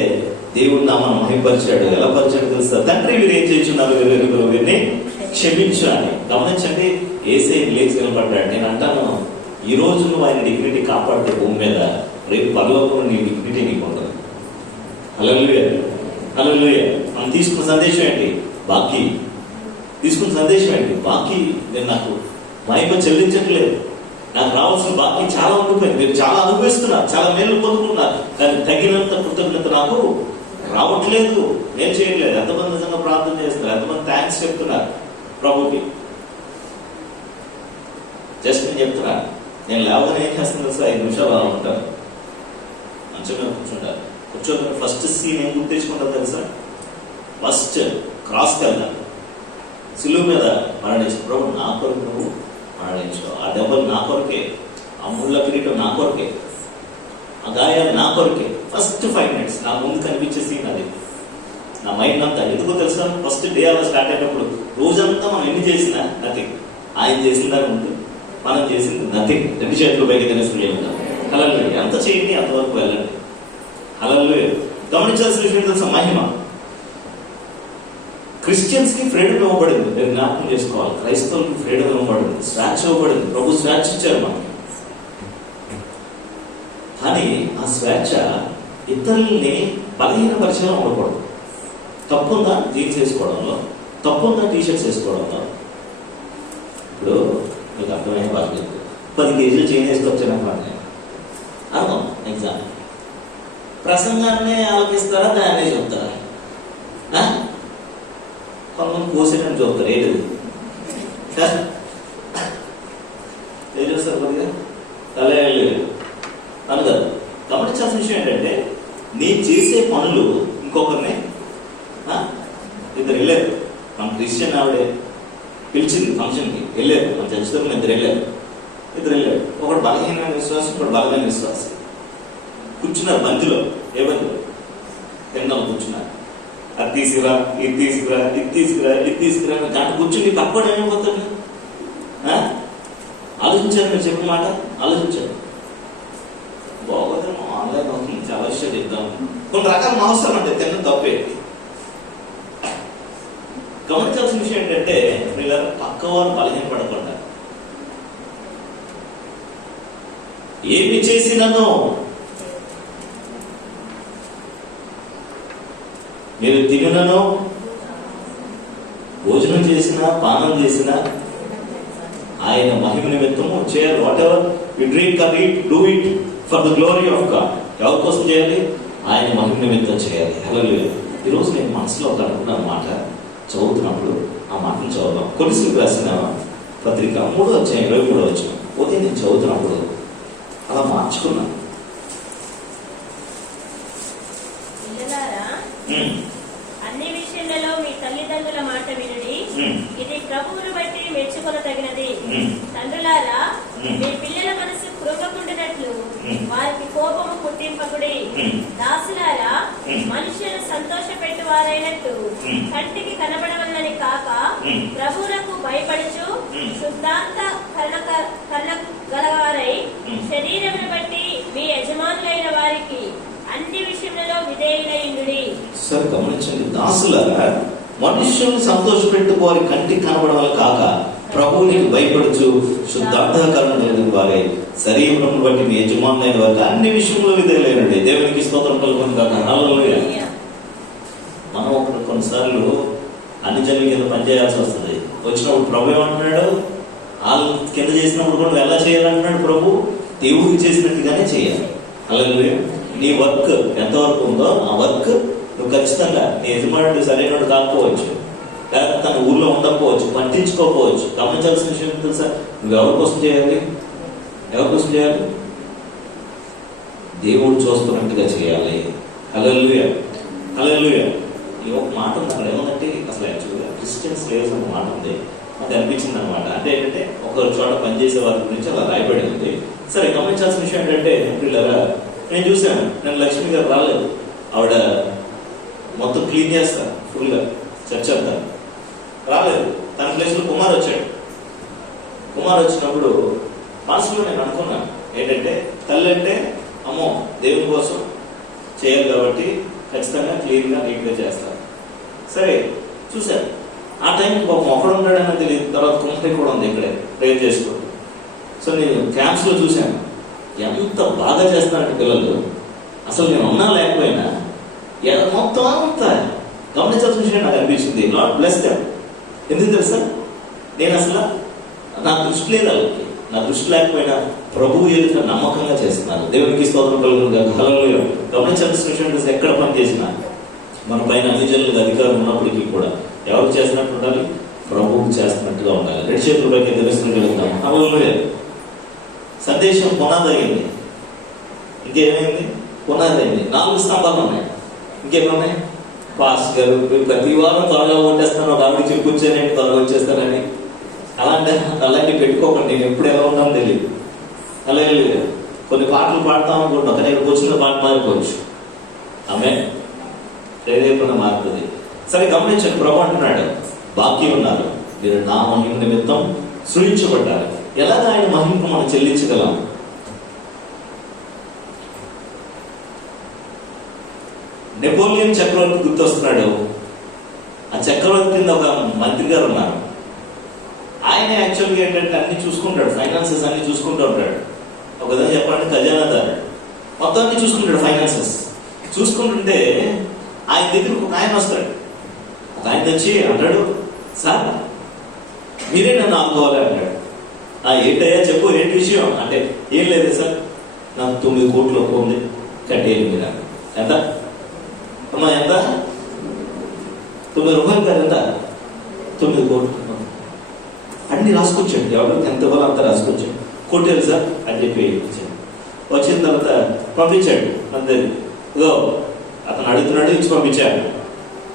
దేవుడు నామను మహిమపరిచాడు. ఎలా పరిచాడు తెలుసా? తండ్రి వీరు ఏం చేస్తున్నారు, వీరిని క్షమించు అని. గమనించండి, యేసయ్య లేచి నిలబడ్డాడు. నేను అంటాను, ఈ రోజు నువ్వు ఆయన డిగ్నిటీ కాపాడితే భూమి మీద, రేపు పరలోకంలో నీ డిగ్నిటీ నీకు ఉండదు. హల్లెలూయా. మనం తీసుకున్న సందేశం ఏంటి? బాకీ. నేను నాకు మహిమ చెల్లించట్లేదు, నాకు రావాల్సిన బాకీ చాలా ఉండిపోయింది, మీరు చాలా అనుభవిస్తున్నారు, చాలా మేలు పొందుకున్నారు, కానీ తగినంత కృతజ్ఞత నాకు రావట్లేదు, నేను చేయట్లేదు. ఎంతమంది నిజంగా ప్రార్థన చేస్తున్నారు? ఎంతమంది థ్యాంక్స్ చెప్తున్నారు ప్రభుకి? జస్ట్ నేను చెప్తున్నా, నేను లేవగానే ఏం చేస్తాను తెలుసా? 5 నిమిషాలు అలా ఉంటాను, మంచం మీద కూర్చోని ఫస్ట్ సీన్ ఏం గుర్తించుకుంటాను తెలుసా? ఫస్ట్ క్రాస్కి వెళ్తాను, సిలువ మీద మరణించు ప్రభు, నా కొరకు నువ్వు మరణించు. ఆ దెబ్బలు నా కొరకే, ఆ ముళ్ళ కిరీటం నా కొరకే, ఆ గాయాలు నా కొరకే. ఫస్ట్ 5 minutes నా ముందు కనిపించే సీన్ అది. నా మైండ్ అంతా ఎందుకో తెలుసా? ఫస్ట్ డే అలా స్టార్ట్ అయినప్పుడు రోజంతా మనం ఎన్ని చేసినా నథింగ్. ఆయన చేసిందా ఉంటుంది, మనం చేసింది నథింగ్. 2 చేతులు బయట కనిపిస్తుంటాం. హల్లెలూయా. ఎంత చేయండి అంతవరకు వెళ్ళండి. హల్లెలూయా. గమనించాల్సిన విషయం తెలుసా? మహిమ. క్రిస్టియన్స్ కి ఫ్రీడమ్ ఇవ్వబడింది, మీరు జ్ఞాపకం చేసుకోవాలి. క్రైస్తవులకు ఫ్రీడమ్ ఇవ్వబడింది, స్వేచ్ఛ ఇవ్వబడింది. ప్రభు స్వేచ్ఛ ఇచ్చారు మనకి. కానీ ఆ స్వేచ్ఛ ఇతరుల్ని బలహీనపరిచేలా ఉండకూడదు. తప్పుందా జీన్స్ వేసుకోవడంలో? తప్పుందా టీషర్ట్స్ వేసుకోవడంలో? ఇప్పుడు మీకు అర్థమైన బాధ్యత 10 కేజీలు చేంజ్ చేసుకొచ్చాను అనుకో ఎగ్జామ్. ప్రసంగాన్ని ఆలోచిస్తారా దాన్నే చెప్తారా? కొంతమంది కోసేటట్టు చూస్తారు. ఏంటిది ఏం చూస్తారు కొద్దిగా తల్లి అని కదా. గమనించాల్సిన విషయం ఏంటంటే నీ చేసే పనులు ఇంకొకరిని ఇద్దరు వెళ్ళారు. మన క్రిస్టియన్ ఆవిడే పిలిచింది ఫంక్షన్కి, వెళ్ళారు. మన చర్చితో ఇద్దరు వెళ్ళారు. ఒకడు బలహీనమైన విశ్వాసం, ఒకడు బలమైన విశ్వాసం. కూర్చున్నారు బంతిలో. ఏ బంతిలో? తిన్నాం కూర్చున్నారు. అది తీసుకురా, ఇది తీసుకురా, ఇది తీసుకురా, ఇది తీసుకురా. గంట కూర్చుని పక్కన ఏమైపోతాడు? ఆలోచించారు. మీరు చెప్పిన మాట ఆలోచించారు. బాగోదేమో, ఆన్లైన్ అవుతుంది, చాలా విషయాలు చెప్తాం. కొన్ని రకాల అవసరం అంటే తిన్న తప్పే. గమనించాల్సిన విషయం ఏంటంటే వీళ్ళ పక్కవారు బలహీనపడకుండా ఏమి చేసినను మీరు తినను, భోజనం చేసినా పానం చేసినా ఆయన మహిమ నిమిత్తము చేయాలి. What ever you drink are eat, do it for the glory of God. ఎవరి కోసం చేయాలి? ఆయన మహిమ నిమిత్తం చేయాలి. హల్లెలూయా. ఈరోజు నేను మనసులో ఒక అనుకున్న మాట చదువుతున్నప్పుడు ఆ మాటను చదువుదాం. కొలిసికి రాసిన పత్రిక 3:23 పోతే నేను చదువుతున్నప్పుడు అలా మార్చుకున్నాను. అన్ని విషయాలలో మీ తల్లిదండ్రుల మాట వినుడి, ఇది ప్రభువును బట్టి మెచ్చుకొనదగినది. తండ్రులారా, మీ పిల్లల మనసు కృంగకుండినట్లు వారికి కోపము పుట్టింపకుడి. దాసులారా, మనుషులను సంతోషపెట్టు వారైనట్టు కంటికి కనబడవలని కాక ప్రభువులకు భయపడుచు శుద్ధాంత కర్ణ గలవారై శరీరమును బట్టి మీ యజమానులైన వారికి అన్ని విషయములలో విధేయులైండుడి. సరే గమనించండి. దాసులారా, మనుష్యులను సంతోషపెట్టుకోవాలి కంటికి కనబడవాలి కాక ప్రభువునికి భయపడుచు శుద్ధార్థకరణ లేని వారే శరీరం బట్టి మీ యజమానులైన వారికి అన్ని విషయంలో విధేయులైనండి. దేవునికి స్తోత్రం కలుగును గాక. హల్లెలూయా. మనం కొన్నిసార్లు అన్ని జనుల కింద పనిచేయాల్సి వస్తుంది. వచ్చినప్పుడు ప్రభు ఏమంటున్నాడు? వాళ్ళు కింద చేసినప్పుడు కూడా ఎలా చేయాలంటున్నాడు ప్రభు? దేవుడికి చేసినట్టుగానే చేయాలి. హల్లెలూయా. నీ వర్క్ ఎంతవరకు ఉందో ఆ వర్క్ నువ్వు ఖచ్చితంగా నీ యజమానుడు సరైనడు కాకపోవచ్చు, లేకపోతే తన ఊర్లో ఉండకపోవచ్చు, పట్టించుకోకపోవచ్చు. గమనించాల్సిన విషయం తెలుసా? నువ్వు ఎవరి కోసం చేయాలి? ఎవరి కోసం చేయాలి? దేవుడు చూస్తున్నట్టుగా చేయాలి. హల్లెలూయా. హల్లెలూయా. ఈ ఒక మాట ఉంది అక్కడ. ఏమందంటే అసలు యాక్చువల్గా క్రిస్టియన్ స్లేవ్స్ అనే మాట ఉంది. అది అనిపించింది అనమాట. అంటే ఏంటంటే ఒక చోట పనిచేసే వారి గురించి అలా రాయబడి ఉంది. సరే గమనించాల్సిన విషయం ఏంటంటే పిల్లరా, నేను చూశాను. నేను లక్ష్మి గారు రాలేదు. ఆవిడ మొత్తం క్లీన్ చేస్తారు ఫుల్గా చర్చ్ అంతా. రాలేదు. తన ప్లేస్లో కుమార్ వచ్చాడు. కుమార్ వచ్చినప్పుడు మనసులో నేను అనుకున్నాను ఏంటంటే, తల్లి అంటే అమ్మో దేవుని కోసం చేయాలి కాబట్టి ఖచ్చితంగా క్లీన్గా నీట్గా చేస్తారు. సరే చూశాను. ఆ టైంకి ఒకడు ఉన్నాడని తెలియదు. తర్వాత కుమారి కూడా ఉంది ఇక్కడే ప్రేయర్ చేసుకోండి. సో నేను క్యాంప్స్లో చూశాను ఎంత బాగా చేస్తారంటే పిల్లలు. అసలు నేను ఉన్నా లేకపోయినా మొత్తం అంతా గమనించాల్సిన విషయం నాకు అనిపించింది. Not bless them. ఎందుకు తెలుసా? నేను అసలు నా దృష్టి లేదు వాళ్ళకి. నా దృష్టి లేకపోయినా ప్రభువు ఎదుట నమ్మకంగా చేస్తున్నారు. దేవునికి స్తోత్రం కలుగును గాక. హల్లెలూయా. గమనించాల్సిన విషయం తెలుసా? ఎక్కడ పని చేసినా మన పైన అన్ని జనులకు అధికారం ఉన్నప్పటికీ కూడా ఎవరు చేస్తున్నట్టు ఉండాలి? ప్రభువు చేస్తున్నట్టుగా ఉండాలి. 2 చేతుల పైకి తెలుసుకుంటాం. హల్లెలూయా. సందేశం పునాదైంది. ఇంకేమైంది? పునాదైంది. 4 స్తంభాలు ఉన్నాయి. ఇంకేమున్నాయి? పాస్ గారు ప్రతి వారం త్వరగా ఓటేస్తాను, ఒక ఆవిడ కూర్చొని త్వరగా వచ్చేస్తానని అలాంటివి పెట్టుకోకండి. నేను ఎప్పుడు ఎలా ఉంటానో తెలియదు. అలాగే కొన్ని పాటలు పాడతాం అనుకుంటున్నాం, కానీ ఇక్కడ కూర్చున్న పాట మారిపోవచ్చు. ఆమె రేపన మారుతుంది. సరే గమనించండి. ప్రభు అంటున్నాడు బాకీ ఉన్నారు, మీరు నా మహిమ నిమిత్తం సృజించబడ్డారు. ఎలాగ ఆయన మహిమకు మనం చెల్లించగలం? నెపోలియన్ చక్రవర్తి గుర్తొస్తున్నాడు. ఆ చక్రవర్తి కింద ఒక మంత్రి గారు ఉన్నారు. ఆయన యాక్చువల్గా ఏంటంటే అన్ని చూసుకుంటాడు, ఫైనాన్సెస్ అన్ని చూసుకుంటూ ఉంటాడు. ఒక విధంగా చెప్పాలంటే ఖజానాదారు మొత్తం అన్ని చూసుకుంటాడు. ఫైనాన్సెస్ చూసుకుంటుంటే ఆయన దగ్గరకు ఒక ఆయన వస్తాడు. ఆయన వచ్చి అంటాడు, సార్ మీరే నన్ను ఆపుకోవాలి అంటాడు. ఏంటయ్యా చెప్పు, ఏంటి విషయం అంటే, ఏం లేదు సార్, నాకు 9 కోట్లు అప్పు ఉంది, కట్టేయాలి మీరు. ఎంత అమ్మా, ఎంత? 9 రూపాయలు కాదు, ఎంత? 9 కోట్లు. అన్ని రాసుకొచ్చాడు, ఎవరికి ఎంత ఇవ్వాలో అంతా రాసుకొచ్చాడు. కొట్టేది సార్ అని చెప్పి ఇచ్చాడు. వచ్చిన తర్వాత పంపించాడు. అంతే, ఇదో అతను అడుగుతున్నాడు, ఇచ్చి పంపించాడు.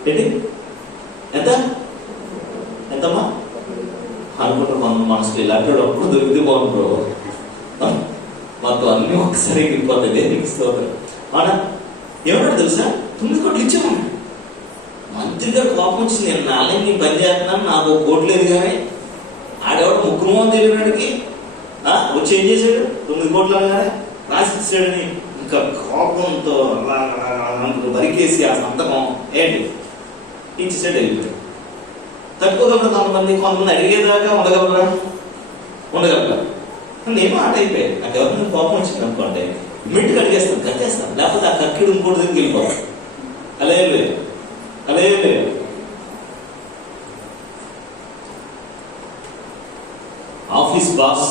ఏంటి, ఎంత ఎంతమ్మా అనుకుంటా మన మనసులో ఇలాంటి అప్పుడు దొరికితే బాగుంటారు. మాకు అన్ని ఒకసారి వెళ్ళిపోతాయి. దేనికి స్తోత్రం. అవునా? ఏమన్నాడు తెలుసా? 9 కోట్లు ఇచ్చామన్నా. మంత్రి గారు కోపం వచ్చింది, నేను నాలుగు నీ పని చేస్తున్నాను, నాకు 1 కోట్లు లేదు. కానీ ఆడెవడు ముక్కుమోహం తెలియడానికి వచ్చి ఏం చేశాడు? 9 కోట్లు అనగానే రాసిచ్చాడని ఇంకా కోపంతో వరికేసి ఆ సంతకం ఏంటి ఇచ్చేసాడు, వెళ్ళిపోయాడు. తట్టుకోగలరు కొంతమంది అడిగేదాకా ఉండగలరా? ఉండగలరా? నేను ఆట అయిపోయాను. నాకు ఎవరిని కోపం వచ్చింది అనుకోండి, ఇమ్మీడియట్గా అడిగేస్తాను, కట్టేస్తాను. లేకపోతే ఆ కక్కిడు ఇంకోటి దగ్గరికి వెళ్ళిపోతాను. అలా ఏం లేదు, అలా ఏం లేదు. ఆఫీస్ బాస్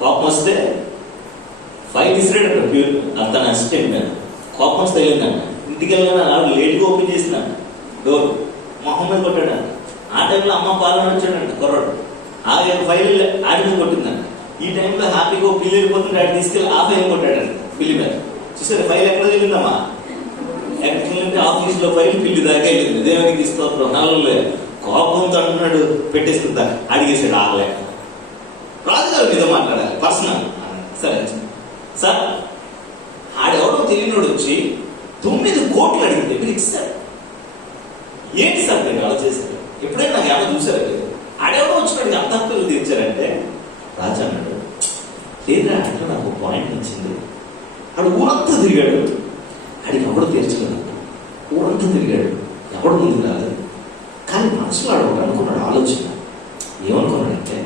కోపం వస్తే ఫైల్ ఇసిరాడు ప్యూర్ తన అసిస్టెంట్ మీద. కోపం వస్తే వెళ్ళిందంట. ఇంటికి వెళ్ళిన ఆవిడ లేట్గా ఓపెన్ చేసిందంట డోర్, మొహం మీద కొట్టాడు. ఆ టైంలో అమ్మ పాలన వచ్చాడంట కుర్రాడు. ఆ ఫైల్ ఆడి మీద కొట్టిందంట. ఈ టైంలో హ్యాపీగా పిల్లి వెళ్ళిపోతుంటే ఆడి తీసుకెళ్ళి ఆ ఫైల్ కొట్టాడంట పిల్లి మీద. చూసారు ఫైల్ ఎక్కడ వెళ్ళిందమ్మా? ఎక్కడికి వెళ్ళింటే ఆఫీస్లో ఫైల్ పిల్లి దాకా వెళ్ళింది. దేవునికి స్తోత్రం. నల్లలే కోపంతో అంటున్నాడు, పెట్టేస్తుందా అడిగేసాడు. ఆగలేక రాజుగారు మీద మాట్లాడాలి పర్సనల్. సరే సార్, ఆడెవడో తెలియనోడు వచ్చి 9 కోట్లు అడిగితే మీరు ఇస్తారు. ఏంటి సార్ మీరు అలా చేశారు? ఎప్పుడైనా నాకు ఏమో చూసారా? లేదు. ఆడెవడో వచ్చినాడు అంత తక్కువ తీర్చారంటే రాజా అన్నాడు, లేదా అంటే నాకు పాయింట్ వచ్చింది. ఆడు ఊరంతా తిరిగాడు, ఆడికి ఎవడో తీర్చలేదు. ఊరంతా తిరిగాడు, ఎవడు ముందు రాలేదు. కానీ మనసులో ఆడు అనుకున్నాడు, ఆలోచన ఏమనుకున్నాడంటే,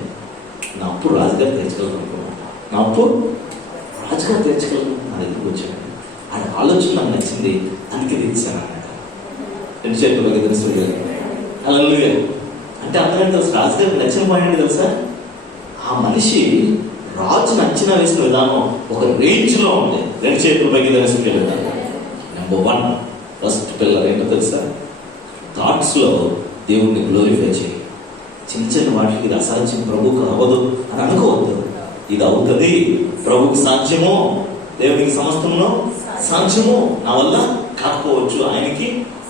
నా అప్పు రాజుగారు తీర్చగలను అనుకున్నాను, నా అప్పు రాజుగారు తీర్చగలను. నా దగ్గరికి వచ్చాడు. ఆడ ఆలోచన నాకు నచ్చింది, అందుకే తీర్చాను అన్నమాట. 2 చేతులు తెలుసు అలా అంటే అందరం తెలుసు. రాజుగారికి నచ్చిన పాయింట్ తెలుసా? ఆ మనిషి రాజు నచ్చిన వేసిన విధానం ఒక రేంజ్ లో ఉంది. 2 చేతులు పైకి తెలుసుకునే విధానం. నెంబర్ 1 ఫస్ట్ పిల్లర్ ఏంటో తెలుసా? థాట్స్ లో దేవుణ్ణి గ్లోరిఫై చేయి. చిన్న చిన్న వాటికి ఇది అసాధ్యం, ప్రభువుకు అవ్వదు అని అనుకోవద్దు. ఇది అవుతుంది, ప్రభువుకి సాధ్యము, దేవునికి సమస్తంలో సాధ్యము, నా వల్ల కాకపోవచ్చు, ఆయనకి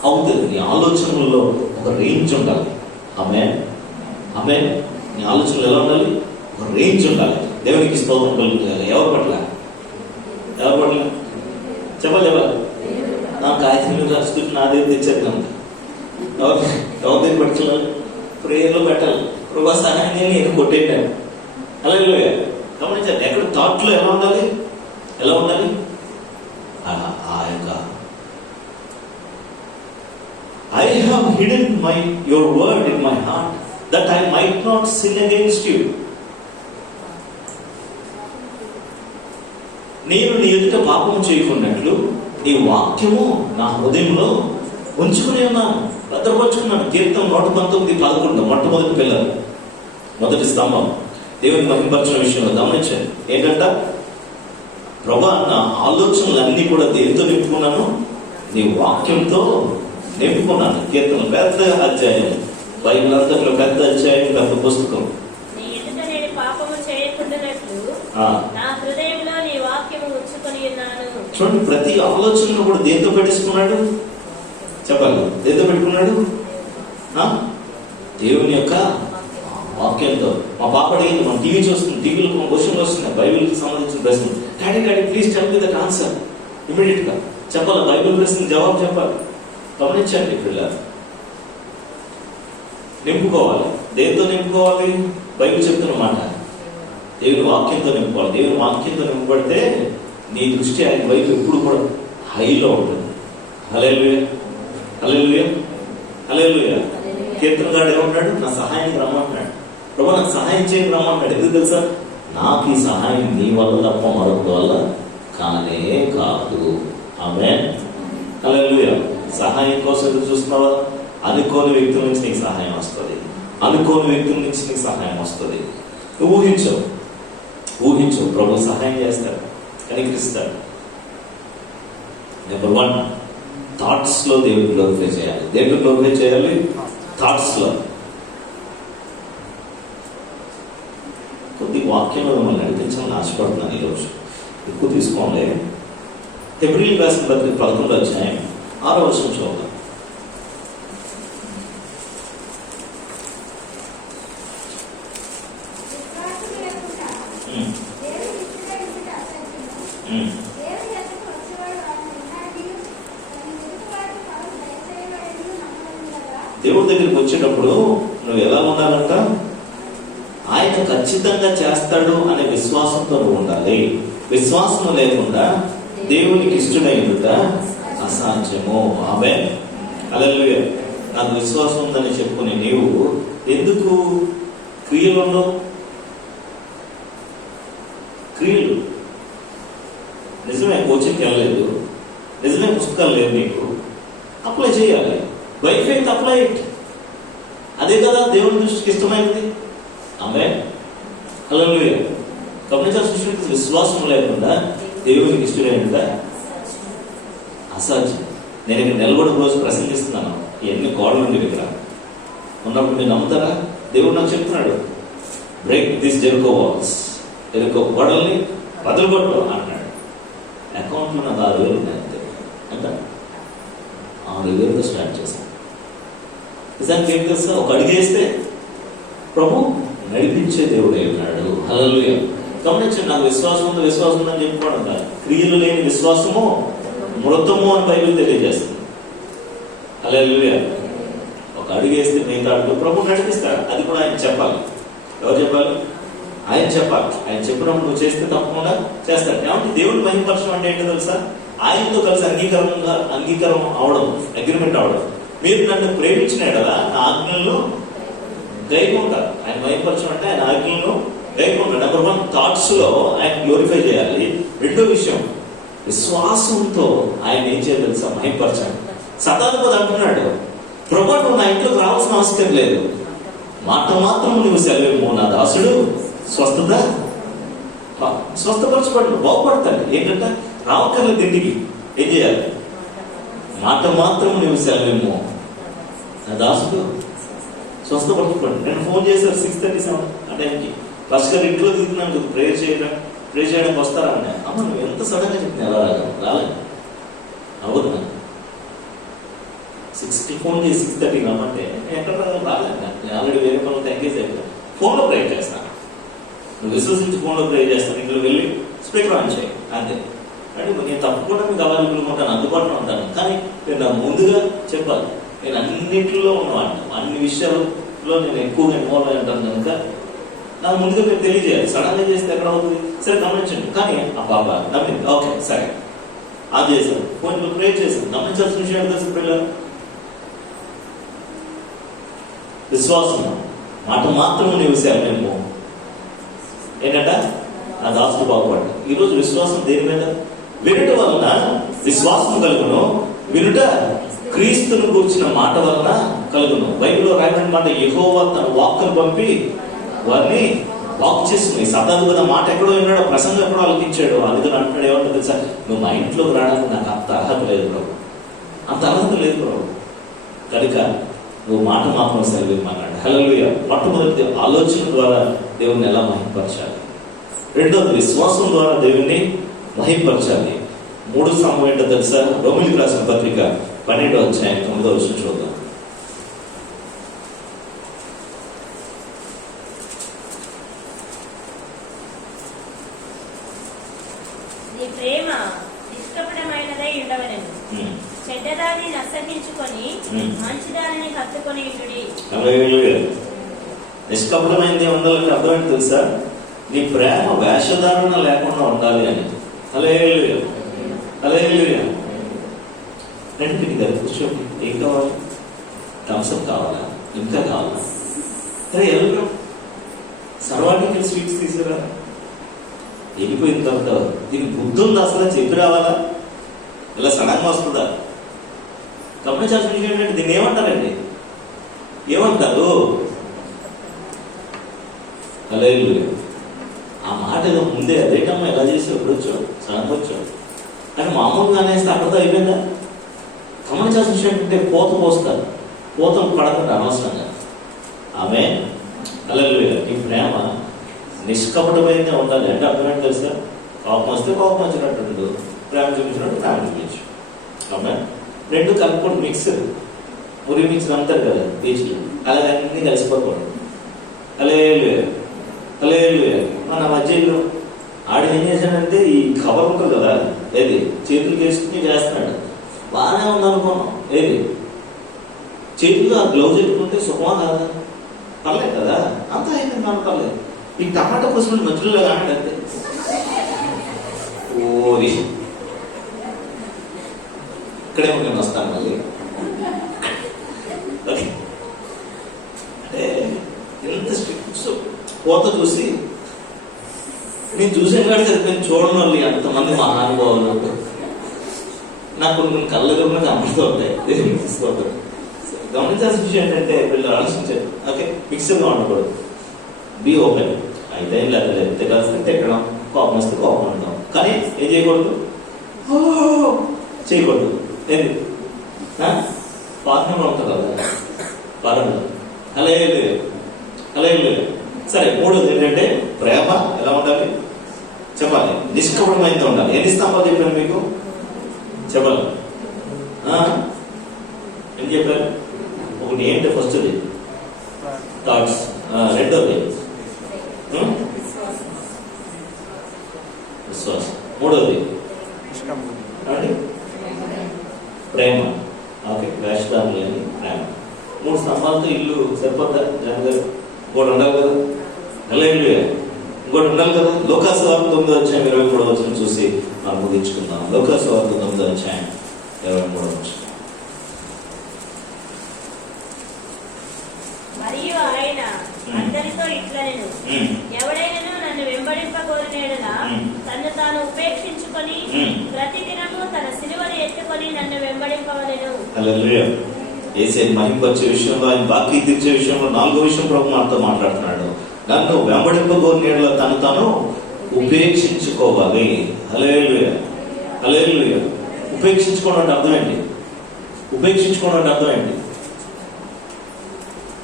అవుతుంది. నీ ఆలోచనల్లో ఒక రేంజ్ ఉండాలి. ఆమేన్, ఆమేన్. నీ ఆలోచనలు ఎలా ఉండాలి? ఒక రేంజ్ ఉండాలి. దేవునికి స్తోత్రం కలుగుతుంది. ఎవరి పట్ల? ఎవరి పట్ల చెప్పాలి? నా కాగితం రాసుకుంటే నా దగ్గర తెచ్చేద్దాం. ఎవరి దగ్గర పట్టుకోవాలి? ప్రేయర్లో పెట్టాలి. ప్రభా సహాయం నేను కొట్టేటాను. అలా గమనించాలి. ఎక్కడ థాట్లో ఎలా ఉండాలి? ఎలా ఉండాలి? ఆ యొక్క I have hidden your word in my heart that I might not sin against you. నేను నీ ఎదుట పాపం చేయకున్నట్లు నీ వాక్యము నా హృదయంలో ఉంచుకుని ఉన్నాను, భద్రపరుచుకున్నాను. కీర్తన 119:11 మొట్టమొదటి పిల్లలు, మొదటి స్తంభం. దేవుని మహిమపరచిన విషయంలో గమనించండి. ఏంటంట? ప్రభా, నా ఆలోచనలన్నీ కూడా దేనితో నింపుకున్నాను? నీ వాక్యంతో నింపుకున్నాను. కీర్తన పెద్ద అధ్యాయం, బైబిల్ అంతట్లో పెద్ద అధ్యాయం, పెద్ద పుస్తకం. చూడండి, ప్రతి ఆలోచనను కూడా దేంతో పెట్టేసుకున్నాడు? చెప్పాలి, దేంతో పెట్టుకున్నాడు? దేవుని యొక్క వాక్యంతో. మా పాప అడిగింది, మనం టీవీ చూస్తుంది, టీవీలో క్వశ్చన్లు వస్తున్నాయి బైబిల్కి సంబంధించిన ప్రశ్నలు. Daddy please tell me that answer immediate గా చెప్పాలి. బైబిల్ ప్రశ్న జవాబు చెప్పాలి. గమనించండి పిల్లలు, నింపుకోవాలి. దేంతో నింపుకోవాలి? బైబిల్ చెప్తున్న మాట దేవుని వాక్యంతో నింపుకోవాలి. దేవుని వాక్యంతో నింపబడితే నీ దృష్టి ఆయన వైపు ఎప్పుడు కూడా హైలో ఉంటుంది. హల్లెలూయా, హల్లెలూయా, హల్లెలూయా. కీర్తనగాడు ఏమన్నాడు? నా సహాయానికి రమ్మంటున్నాడు. ప్రభు నాకు సహాయం చేయని రమ్మంటున్నాడు. ఎందుకు తెలుసా? నాకు ఈ సహాయం నీ వల్ల తప్ప మరొక వల్ల కానే కాదు. ఆమేన్, హల్లెలూయా. సహాయం కోసం ఎదురు చూస్తున్నావా? అనుకోని వ్యక్తుల నుంచి నీకు సహాయం వస్తుంది. అనుకోని వ్యక్తుల నుంచి నీకు సహాయం వస్తుంది. ఊహించు ప్రభు సహాయం చేస్తాడు, కనికరిస్తాడు. నెంబర్ 1, థాట్స్ లో దేవుడిని గ్లోరిఫై చేయాలి. దేవుడిని గ్లోరిఫై చేయాలి థాట్స్ లో. కొద్ది వాక్యంలో మిమ్మల్ని నడిపించాలని ఆశపడుతున్నాను ఈరోజు. ఎక్కువ తీసుకోండి. హెబ్రీయులకు రాసిన పత్రిక 11వ అధ్యాయం 6వ వచనం చూద్దాం. దేవుడి దగ్గరికి వచ్చేటప్పుడు నువ్వు ఎలా ఉండాలంట? ఆయన ఖచ్చితంగా చేస్తాడు అనే విశ్వాసంతో నువ్వు ఉండాలి. విశ్వాసం లేకుండా దేవునికి ఇష్టమైనట అసాధ్యము. ఆమేన్. హల్లెలూయా. నాకు విశ్వాసం ఉందని చెప్పుకునే నీవు ఎందుకు క్రియలు నిజమే కోచింగ్కి వెళ్ళలేదు, నిజమే పుస్తకాలు లేవు, నీకు అప్లై చేయాలి. By faith apply it. అదే కదా దేవుని దృష్టికి ఇష్టమైనది. ఆమేన్. హల్లెలూయా. గమనించాల్సిన విశ్వాసం లేకుండా దేవునికి ఇష్టమైనట అసాధ్యం. నేను ఇక్కడ నిలబడి రోజు ప్రసంగిస్తున్నాను, ఎన్ని గోడలు ఉంది ఇక్కడ ఉన్నప్పుడు మీరు నమ్ముతారా? దేవుడు నాకు చెప్తున్నాడు, break this Jericho walls, Jericho గోడల్ని బదులుగొట్టు అంటున్నాడు. అకౌంట్లో నాకు 6,000 ఉన్నాయి అంతే. ఎంత? 6,000తో స్టార్ట్ చేశాను. నిజానికి ఏం తెలుసా? ఒక అడుగు వేస్తే ప్రభు నడిపించే దేవుడే ఉన్నాడు. హల్లెలూయా. గమనించండి, నాకు విశ్వాసం ఉందని చెప్పుకోవడం కాదు. క్రియలు లేని విశ్వాసము మృతము అని బైబిల్ తెలియజేస్తుంది. హల్లెలూయా. ఒక అడుగు వేస్తే మిగతా అడుగు ప్రభు నడిపిస్తాడు. అది కూడా ఆయన చెప్పాలి. ఎవరు చెప్పాలి? ఆయన చెప్పాలి. ఆయన చెప్పినప్పుడు నువ్వు చేస్తే తప్పకుండా చేస్తాడు. కాబట్టి దేవుడు మహిమపరచడం అంటే ఏంటో తెలుసా? ఆయనతో కలిసి అంగీకారం అవడం, అగ్రిమెంట్ అవడం. మీరు నన్ను ప్రేమించిన కదా నా ఆజ్ఞలను గైకుంటారు. ఆయన మహిమపరచడం అంటే ఆయన ఆజ్ఞలను గైకుంటారు. నెంబర్ 1, థాట్స్ లో ఆయన గ్లోరిఫై చేయాలి. రెండో విషయం, విశ్వాసంతో ఆయన ఏం చేయాలి తెలుసా? మహిమపరచాలి. సతాధిపతి అంటున్నాడు, ప్రభు నువ్వు నా ఇంట్లోకి రావాల్సిన అవసరం లేదు, మాట మాత్రం నువ్వు సెలవేమో నా దాసుడు స్వస్థపరచబడి బాగుపడతాడు. ఏంటంటే రావక్కర్లేదు ఇంటికి. ఏం చేయాలి? మాట మాత్రం నువ్వు సెలవేమో నా దాసుడు స్వస్థపరచబడి. నేను ఫోన్ చేశాను 6:37 ఆ టైంకి. ఫస్ట్ గారు ఇంట్లో దిగుతున్నాను, ప్రేయర్ చేయడానికి వస్తారా అన్నా. అమ్మ నువ్వు ఎంత సడన్గా చెప్తున్నా ఎలా రాలేదు అవునా? 6కి ఫోన్ చేసి 6:30 రమ్మంటే నేను ఎక్కడ రాలేదు. నేను ఆల్రెడీ వేరే పనులతో ఎంగేజ్ అయిపోయాను. ఫోన్లో ప్రేయర్ చేస్తాను. నువ్వు విశ్వసించి ఫోన్లో ప్రేయర్ చేస్తాను. ఇంట్లో వెళ్ళి స్పీకర్ ఆన్ చేయి అంతే. అంటే నేను తప్పకుండా మీకు అవైలబుల్గా ఉంటాను, అందుబాటులో ఉంటాను. కానీ నేను నాకు ముందుగా చెప్పాలి. నేను అన్నింటిలో ఉన్నవాడిని, అన్ని విషయాల్లో నేను ఎక్కువగా ఇన్వాల్వ్ అయి ఉంటాను కనుక నాకు ముందుగా మీరు తెలియజేయాలి. సడన్గా చేస్తే ఎక్కడ అవుతుంది? సరే గమనించండి. కానీ ఆ బాబా నమ్మింది, ఓకే సరే అది చేశాను, ఫోన్లో ప్రేయర్ చేశాను. గమనించాల్సిన విషయం తెలుసు పిల్లలు, విశ్వాసం మాట మాత్రము నీవు సేవనేమో ఏంటంట నా దాసుడు బాగుపడ్డా. ఈరోజు విశ్వాసం దేని మీద? వినుట వలన విశ్వాసం కలుగును, వినుట క్రీస్తును కూర్చిన మాట వలన కలుగును. బైబిల్లో రాయబడిన మాట, యెహోవా తన వాక్కును పంపి వారిని వాక్ చేస్తుంది. సదాలుగా మాట ఎక్కడో విన్నాడో, ప్రసంగం ఎక్కడో ఆలోచించాడు. అందుకని అంటున్నాడు, ఏమంటుంది తెలుసా? నువ్వు మా ఇంట్లోకి రావడానికి నాకు అంత అర్హత లేదు ప్రభు, అంత అర్హత లేదు ప్రభు, కనుక నువ్వు మాట మాత్రం సెలవిమ్మన్నాడు. హల్లెలూయా. మొట్టమొదటి ఆలోచన ద్వారా దేవుని ఎలా మహిమపరచాలి, రెండోది విశ్వాసం ద్వారా దేవుని మహిమపరచాలి. 3 సమయం ఏంటో తెలుసా? రోమీయులకు రాసిన పత్రిక 12వ అధ్యాయం 9వ వచనం చూద్దాం. నీ ప్రేమ నిష్కపటమైనదై ఉండవలెను, చెడ్డదాన్ని నసగించుకొని మంచిదానిని కత్తుకొని ఉండుడి. నిష్కపటమైనది ఉండాలంటే అర్థం ఏంటి తెలుసా? నీ ప్రేమ వేషధారణ లేకుండా ఉండాలి అని. హల్లెలూయా, హల్లెలూయా. రండి దగ్గర కూర్చోండి. ఏం కావాలి? థమ్స్అప్ కావాలా? ఇంకా కావాలా? సరే ఎవరు సర్వానికి స్వీట్స్ తీసుకురా. వెళ్ళిపోయిన తర్వాత దీనికి బుద్ధి ఉందా అసలు? చెప్పి రావాలా? ఇలా సడన్గా వస్తుందా? గమనించాల్సిన విషయం ఏంటంటే దీన్ని ఏమంటారండి? ఏమంటారు? హల్లెలూయా. ఆ మాట ఏదో ముందే అదేటమ్మా ఎలా చేసి ఎప్పుడు వచ్చావు, సడన్గా వచ్చావు అని మామూలుగా అనేస్తే అక్కడతో అయిపోయిందా? గమనించాల్సిన విషయం ఏంటంటే పోత పోస్తారు, పోతం పడకుండా అనవసరంగా. ఆమె హల్లెలూయా. ఈ ప్రేమ నిష్కపటమైనదే ఉండాలి. అంటే అర్థమైంది తెలుసా? కోపం వస్తే కోపం వచ్చినట్టు, ప్రేమ చూపించినట్టు ప్రేమ చూపించు. ఆమె రెండు కలుపుకొని మిక్సర్, మురి మిక్సర్ అంటారు కదా బీచ్లో, అలాగే అన్నీ కలిసిపోకూడదు. హల్లెలూయా. హల్లెలూయా. మన మధ్యలో ఆడు ఏం చేశాడంటే ఈ కవర్ ఉంటుంది కదా, ఏది చేతులు వేసుకుని చేస్తున్నాడు. బాగానే ఉందనుకున్నాం, ఏది చేతులు ఆ గ్లౌజ్ పెట్టుకుంటే సుఖమా కాదా? పర్లేదు కదా, అంత అయిపోయింది, మనం పర్లేదు. ఈ టమాటా కోసం మధ్యలో కానండి అంతే. ఓరి ఇక్కడే నేను వస్తాను మళ్ళీ. అంటే ఎంత స్ట్రిక్ట్ పోత చూసి నేను చూసే కాదు సరిపోయింది. చూడడం వాళ్ళు ఎంతమంది మహానుభావులు నాకు కొన్ని కళ్ళ కూడా కనబడుతూ ఉంటాయి. గమనించాల్సిన విషయం ఏంటంటే వీళ్ళు ఆలోచించారు. ఓకే, మిక్సర్గా ఉండకూడదు, బీ ఓపెన్. అయితే లేదా తెగాల్సి తెక్కడం, కోపం వస్తే కోపం ఉండడం. కానీ ఏం చేయకూడదు, చేయకూడదు. ఏది పాత్రలో ఉంటుంది కదా పరంలో. హల్లెలూయా. హల్లెలూయా. సరే, మూడోది ఏంటంటే ప్రేమ ఎలా ఉండాలి చెప్పాలి, నిష్కపటమైనది ఉండాలి. ఎన్ని స్తంభాలు చెప్పాను మీకు చెప్పాలి? ఏం చెప్పారు? ఒకటి ఏంటి ఫస్ట్ది థాట్స్, రెండోది విశ్వాసం, మూడోది ప్రేమ. ఓకే, వేషధారులు లేని ప్రేమ. మూడు స్తంభాలతో ఇల్లు సరిపోద్దా జగన్ గారు? ఇంకోటి ఉండాలి కదా. హల్లెలూయా. ఇంకోటి ఉండాలి కదా. లోకాసు వార్త 9వ అధ్యాయం 23వ వచనం చూసి మనం ముగించుకుందాం. లోకాసు వార్త 9వ అధ్యాయం 23వ వచనం. మరియు ఆయన అందరితో ఇట్లనెను, ఎవడైనను నన్ను వెంబడింపకోరినెడలా తన్ను తాను ఉపేక్షించుకొని ప్రతి దినము తన సిలువను ఎత్తుకొని నన్ను వెంబడింపవలెను. హల్లెలూయా. యేసే మహింపచ్చే విషయంలో, ఆయన బాకీ తీర్చే విషయంలో 4వ విషయం ప్రభు మనతో మాట్లాడుతున్నాడు. నన్ను వెంబడింపకోరినెడలా తను తాను ఉపేక్షించుకోవాలి. హల్లెలూయా. హల్లెలూయా. ఉపేక్షించుకోవడం అంటే అర్థం ఏంటి? ఉపేక్షించుకోవడం అంటే అర్థం ఏంటి?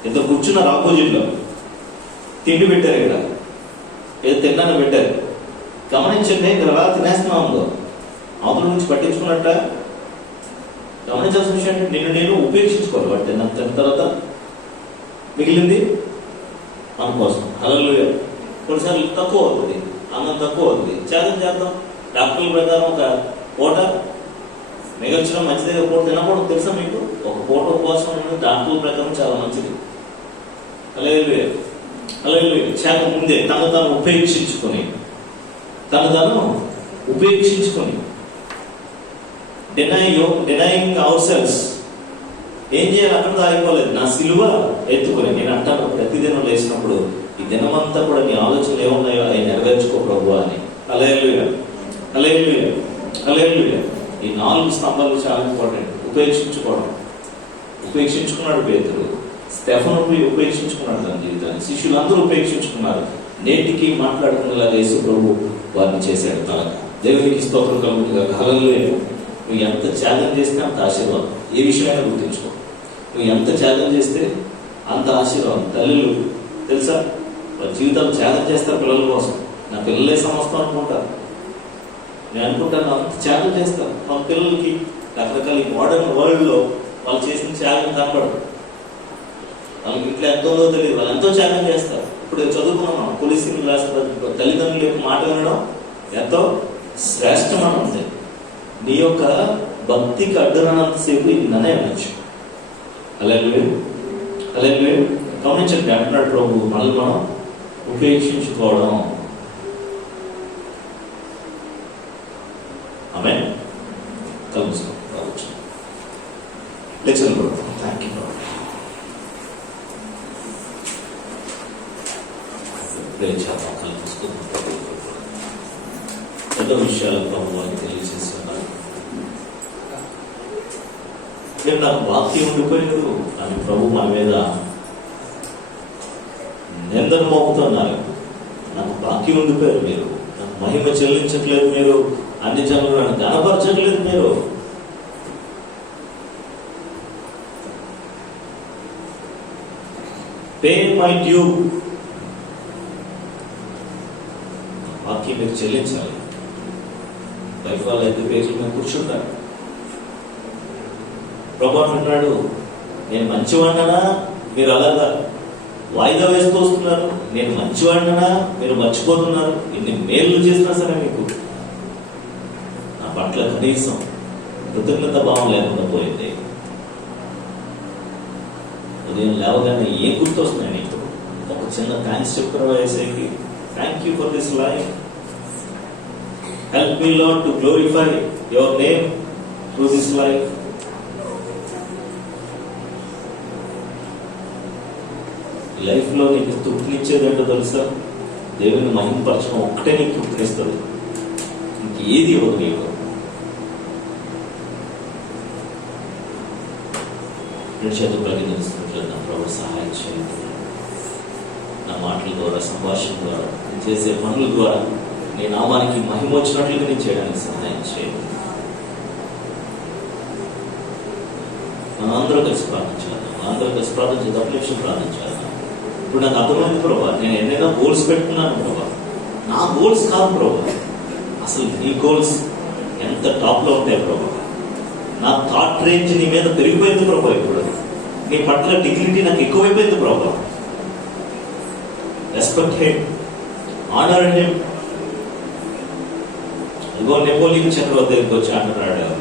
ఇంత కూర్చున్నారు ఆపోజిట్లో, తిండి పెట్టారు, ఇక్కడ ఏదో తిన్నాను పెట్టారు. గమనించండి, ఇక్కడ ఎలా తినేస్తున్నాం ఉందో అవతల నుంచి పట్టించుకున్నట్ట. గమనించాల్సిన విషయం అంటే నిన్ను నేను ఉపేక్షించుకోవాలి. వాటి తిన్న తర్వాత మిగిలింది మన కోసం. హల్లెలూయా. కొన్నిసార్లు తక్కువ అవుతుంది, అన్నం తక్కువ అవుతుంది, చేద్దాం. డాక్టర్ల ప్రకారం ఒక పూట మిగల్చడం మంచిదే, పూట తినకూడదు. తెలుసా మీకు? ఒక పూట ఉపవాసం అనేది డాక్టర్ల ప్రకారం చాలా మంచిది. హల్లెలూయా. హల్లెలూయా. చేత ముందే తను తాను ఉపేక్షించుకొని denying ourselves. ఏం చేయాలి? అక్కడ ఆగిపోలేదు. నా సిలువ ఎత్తుకొని, నేను అంటాను ప్రతిదినం లేచినప్పుడు, ఈ దినమంతా కూడా నీ ఆలోచనలు ఏమున్నాయో అవి నెరవేర్చుకో ప్రభు అని. హల్లెలూయా. హల్లెలూయా. హల్లెలూయా. ఈ 4 స్తంభాలు చాలా ఇంపార్టెంట్. ఉపేక్షించుకున్నాడు పేతురు, స్టెఫను ఉపేక్షించుకున్నాడు తన జీవితాన్ని, శిష్యులందరూ ఉపేక్షించుకున్నారు. నేటికి మాట్లాడుకునేలాగా యేసు ప్రభు వారిని చేశాడు తలక. దేవునికి స్తోత్రం కలుగుతుంది. హల్లెలూయా. నువ్వు ఎంత త్యాగం చేస్తే అంత ఆశీర్వాదం. ఏ విషయమైనా గుర్తించుకో, నువ్వు ఎంత త్యాగం చేస్తే అంత ఆశీర్వాదం. తల్లులు తెలుసా, వాళ్ళ జీవితాలు త్యాగం చేస్తారు పిల్లల కోసం. నా పిల్లలే సమస్తం అనుకుంటారు. నేను అనుకుంటాను అంత త్యాగం చేస్తారు వాళ్ళ పిల్లలకి. రకరకాల మోడర్న్ వరల్డ్లో వాళ్ళు చేసిన త్యాగం కనపడదు. వాళ్ళకి ఇంట్లో ఎంతో తెలియదు, వాళ్ళు ఎంతో త్యాగం చేస్తారు. ఇప్పుడు చదువుకున్నాం పోలీసులు రాష్ట్ర తల్లిదండ్రుల యొక్క మాట వినడం ఎంతో శ్రేష్టమైన ఉంది. నీ యొక్క భక్తికి అడ్డురానంతసేపు ఇది నన్నే అనొచ్చు. హల్లెలూయా. హల్లెలూయా. గమనించండి, అంటున్నాడు ప్రభు మనల్ని మనం ఉపేక్షించుకోవడం. ఆమేన్. కలుసుకోవచ్చు. Lecture thank you. చాలా కలుసుకుందాం. ఎన్నో విషయాలు ప్రభు వారికి తెలియజేస్తున్నారు. మీరు నాకు వాక్యం ఉండిపోయారు అని ప్రభు మన మీద నిందను మోపుతున్నారు. నాకు వాక్యం ఉండిపోయారు మీరు, నాకు మహిమ చెల్లించట్లేదు మీరు, అన్ని జనులు నన్ను గణపరచట్లేదు మీరు. పే మై డ్యూ, వాక్యం మీరు చెల్లించాలి. బయట వాళ్ళు అయితే పేజీల మీద కూర్చుంటారు. ప్రభు అంటున్నాడు, నేను మంచివాడినా మీరు అలాగా వాయిదా వేస్తూ వస్తున్నారు, నేను మంచివాడినా మీరు మర్చిపోతున్నారు. ఇన్ని మేలు చేసినా సరే మీకు నా పట్ల కనీసం కృతజ్ఞత భావం లేకుండా పోయింది. ఉదయం లేవగానే ఏం గుర్తొస్తున్నాయి నీకు? ఒక చిన్న థ్యాంక్స్ చెప్తున్నా వేసేకి, thank you for this life, help me lord to glorify your name through this life. Life లో నీకు తృప్తినిచ్చేది ఏంటో తెలుసా? దేవుని మహిమపరచడం ఒక్కటే నీకు తృప్తినిస్తుంది, ఇంకేది ఇవ్వదు నీకు. చేతులు ప్రకటిస్తున్నట్లేదు, నా ప్రభు సహాయం చేయండి. నా మాటల ద్వారా, సంభాషణ ద్వారా, నేను చేసే పనుల ద్వారా నీ నామానికి మహిమ వచ్చినట్లుగా నేను చేయడానికి సహాయం చేయండి. మనందరూ కలిసి ప్రార్థించాలి, మనందరూ కలిసి ప్రార్థించాలి, ఒక నిమిషం ప్రార్థించాలి. ఇప్పుడు నాకు అర్థమైంది ప్రభా, నేను ఎన్నైనా గోల్స్ పెట్టుకున్నాను ప్రభా, నా గోల్స్ కాదు ప్రభా, అసలు నీ గోల్స్ ఎంత టాప్ లో ఉంటాయి ప్రభా. నా థాట్ రేంజ్ నీ మీద పెరిగిపోయింది ప్రభా. ఇప్పుడు నీ పట్ల డిగ్నిటీ నాకు ఎక్కువైపోయింది ప్రభా. Respect him, honour him. ఇదిగో నెపోలియన్ చక్రవర్తి దగ్గరికి వచ్చి అంటున్నాడు,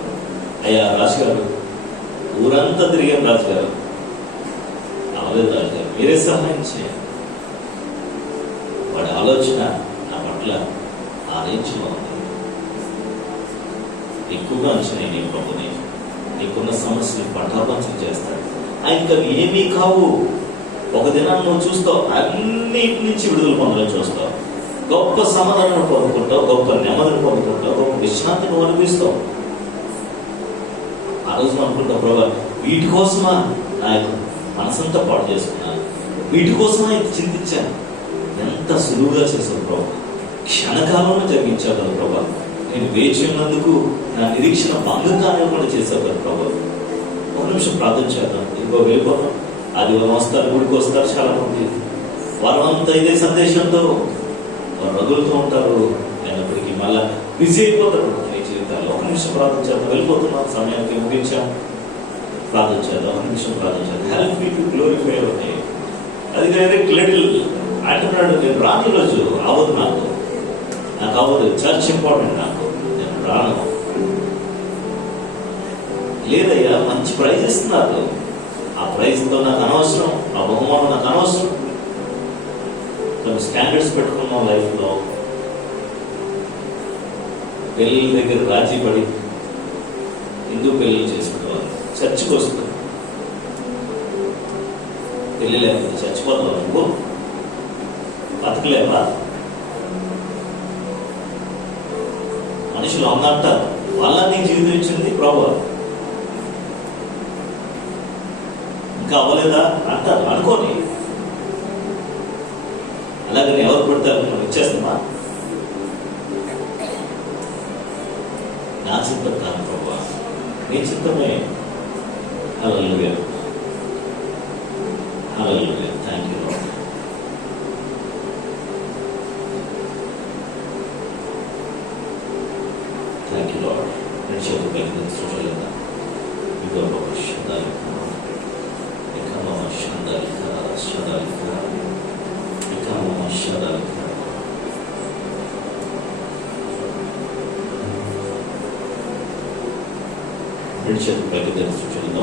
అయ్యా రాజుగారు, ఊరంతా తిరిగాం రాజుగారు, అవలేదు రాజుగారు, మీరే సహాయం చేయండి. వాడి ఆలోచన నా పట్ల ఆ రేంజ్లో ఉంది. ఎక్కువగా అంచనా నీ ప్రభుని, నీకున్న సమస్యలు పటాపంచం చేస్తాడు. ఆయనకి అవి ఏమీ కావు. ఒక దినాన్ని నువ్వు చూస్తావు, అన్నిటి నుంచి విడుదల పొందడం చూస్తావు, గొప్ప సమాధానం పొందుకుంటావు, గొప్ప నెమ్మదిని పొందుకుంటావు, గొప్ప విశ్రాంతిని నువ్వు అనిపిస్తావు. ఆ రోజు అనుకుంటావు, ప్రభా వీటి కోసమా నా యొక్క మనసంతా పాడు చేసుకున్నాను, వీటి కోసమా ఇది చింతించాను. ఎంత సులువుగా చేశావు ప్రభా, క్షణకాలంలో జరిగించావు కదా ప్రభా. నేను వేచి ఉన్నందుకు నా నిరీక్షణ భంగం కానివ్వకుండా చేశావు కదా ప్రభా. ఒక నిమిషం ప్రార్థన చేద్దాం. ఇదిగో వెళ్ళిపోతాం, ఆదివారం వస్తారు, గుడికి వస్తారు చాలా మంది, వారం అంతా ఇదే సందేశంతో వారు రగులుతూ ఉంటారు. అయినప్పటికీ మళ్ళా బిజీ అయిపోతారు నీ జీవితాల్లో. ఒక నిమిషం ప్రార్థన చేద్దాం. వెళ్ళిపోతున్నాం, సమయానికి ముగించాం. ప్రార్థన చేద్దాం, ఒక నిమిషం ప్రార్థన చేద్దాం. Help me to glorify your name. అది డైరెక్ట్ లిటిల్ అంటున్నాడు, నేను రాని రోజు అవ్వదు, నాకు అవ్వదు, చర్చ్ ఇంపార్టెంట్, నాకు నేను రాను. లేదయ్యా, మంచి ప్రైజ్ ఇస్తున్నారు, ఆ ప్రైజ్తో నాకు అనవసరం, ఆ బహుమానం నాకు అనవసరం. కొన్ని స్టాండర్డ్స్ పెట్టుకున్నాం లైఫ్లో. పెళ్ళిళ్ళ దగ్గర రాజీ పడి హిందూ పెళ్ళిళ్ళు చేసుకునేవారు, చర్చికి వస్తారు. పెళ్ళి లేకపోతే చచ్చిపోతావు నువ్వు, బతకలేవా? మనుషులు అంటారు, వాళ్ళ నీకు జీవితం ఇచ్చింది ప్రభు, ఇంకా అవ్వలేదా అంటారు. అనుకోని అలాగే ఎవరు పడతారు, మనం ఇచ్చేస్తామా? నా చిత్తం కాదు ప్రభా, నీ చిత్తమే. Hallelujah, hallelujah. Thank you Lord. Thank you Lord. నేను చేతులు కలిగిన సృష్టిలేదా ఇదో ఒక శబ్దాలు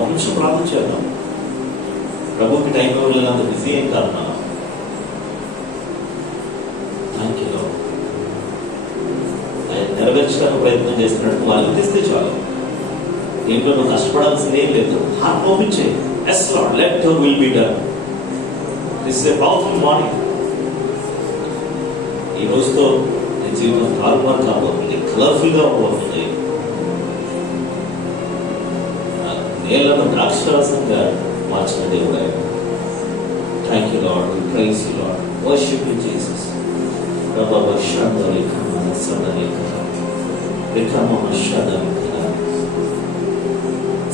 నిమిషం ప్రార్థన చేద్దాం. ప్రభుకి టైం ఇవ్వలేనంత బిజీ ఏం కాదు మనం. Thank you lord. ఆయన నెరవేర్చడానికి ప్రయత్నం చేస్తున్నట్టు వాళ్ళు తెస్తే చాలు. దీంట్లో నువ్వు కష్టపడాల్సింది ఏం లేదు. హార్ట్ ఓపెన్ చేయి. Yes Lord, let your will be done. This is a powerful morning. ఈ రోజుతో నీ జీవితం తారుమారు కాబోతుంది, కలర్ఫుల్ గా పోతుంది. నీళ్లను ద్రాక్షరసంగా మార్చిన దేవుడు ఆయన. Thank you Lord, we praise you Lord, worship you Jesus. రబబ షాదరి కమన సదరి కమన షాదరి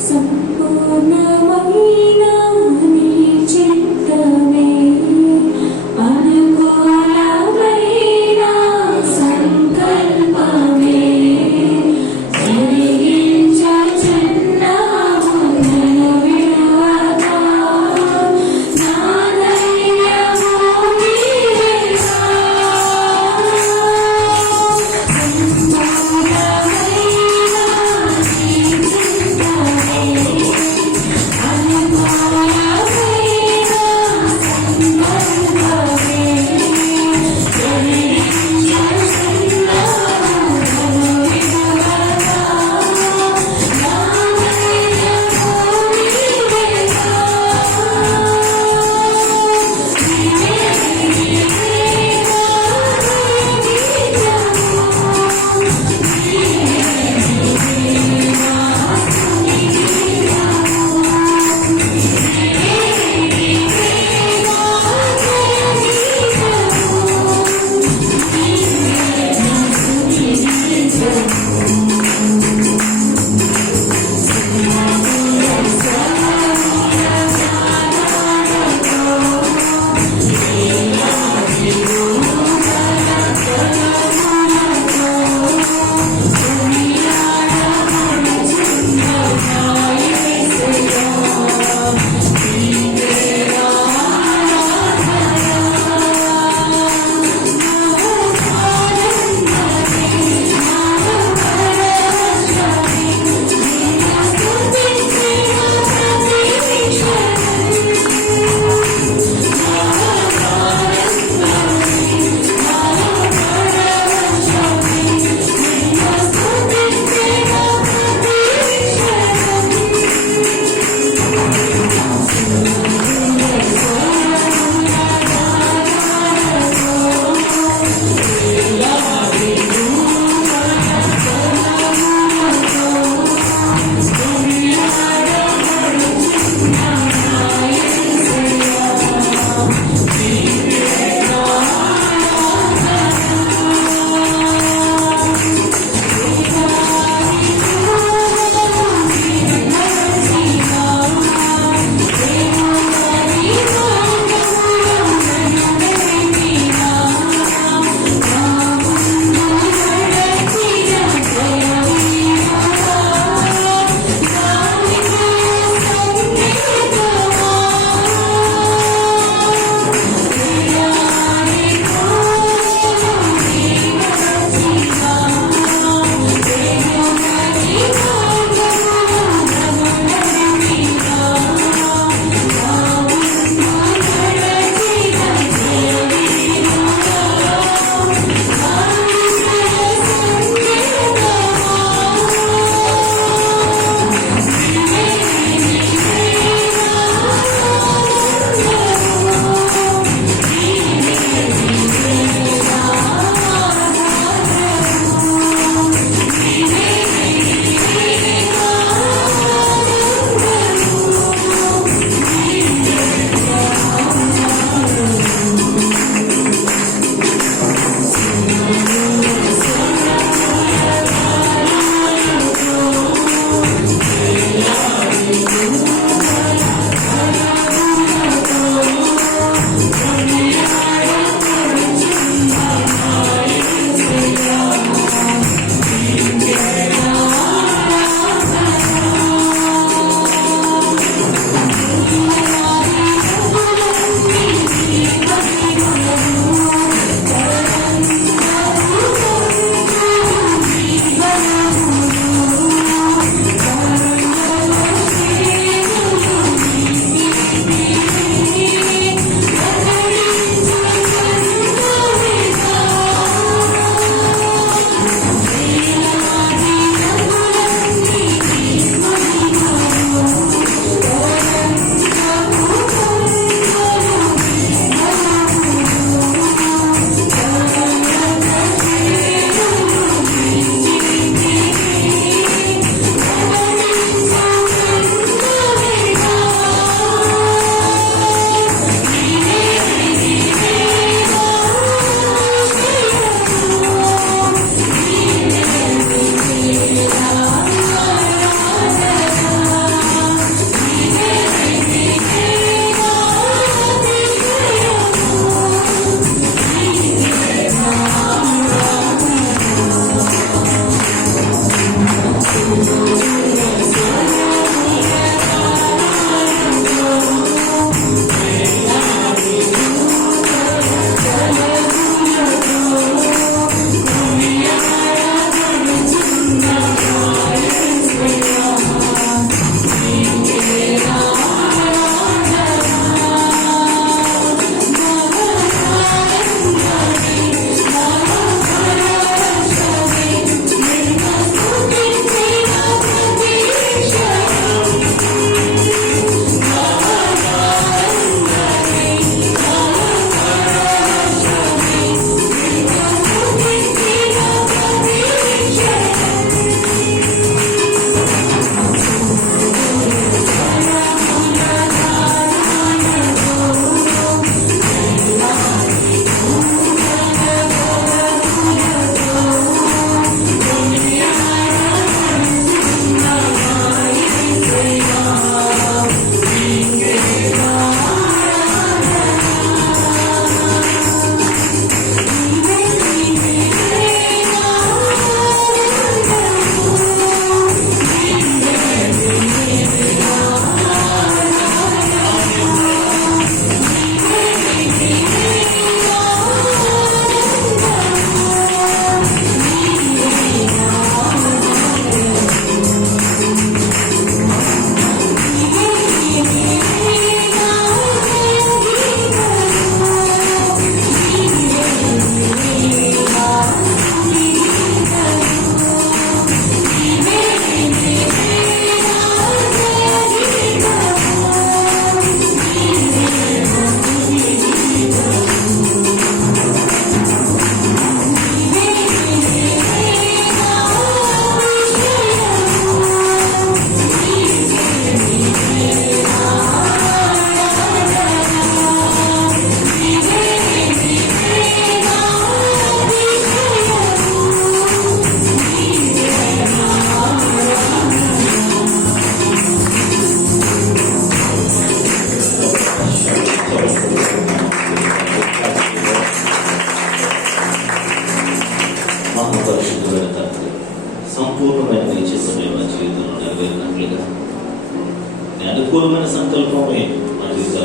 సంపూర్ణమైన నీ చిత్తమే అనుకూలమైన సంకల్పమే జరిగించుచున్నావు నన్ను విడువగా నా ధైర్యము నీవేగా.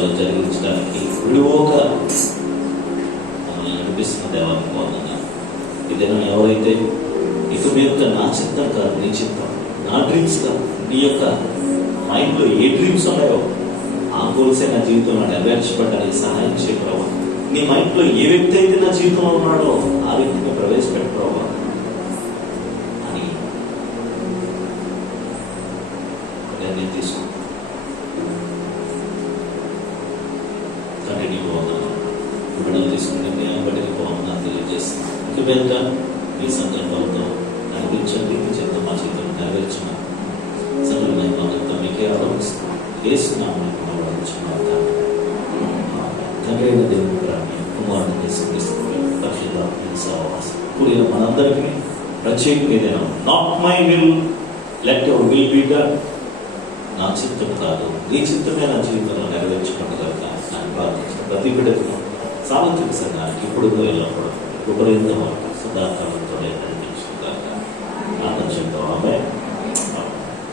కార్యాలు జరిగించడానికి విడువోక మనల్ని నడిపిస్తున్న దేవానికి పోతున్నాను. ఇదేనా ఎవరైతే ఇక మీద నా చిత్తం కాదు నీ చిత్తం, నా డ్రీమ్స్ కాదు, నీ యొక్క మైండ్లో ఏ డ్రీమ్స్ ఉన్నాయో ఆ గోల్సే నా జీవితంలో నెరవేర్చబడ్డానికి సహాయం చేయ ప్రభావ. నీ మైండ్లో ఏ వ్యక్తి అయితే నా జీవితంలో ఉన్నాడో ఆ వ్యక్తిని ప్రవేశపెట్టు ప్రభావ అని నిర్ణయం తీసుకు కంటిన్యూ పోతున్నాను. విడుదల తీసుకుని నిర్ణయం బట్టి పోవాలని తెలియజేస్తున్నాను. ఇక మీద మీ సంకల్పంతో కనిపించండి, మీ చేత మా జీవితం నెరవేర్చిన సకల మహిమతో మీకే ఆరోపిస్తున్నాం. వేస్తున్నాము తండ్రి అయిన దేవుని ప్రేమ, కుమారుని యేసుక్రీస్తు పరిశుద్ధాత్మ సహవాసం కూడిన మనందరికీ ప్రత్యేకంగా ఏదైనా not my will let your will be done, నా చిత్తం కాదు నీ చిత్తమే నా జీవితంలో నెరవేర్చుకుంటుగా నాకు ప్రార్థించిన ప్రతి బిడ్డకు సార్వత్రిక సంఘానికి ఇప్పుడు ఎల్లప్పుడు ఉపరింత సదాకాలం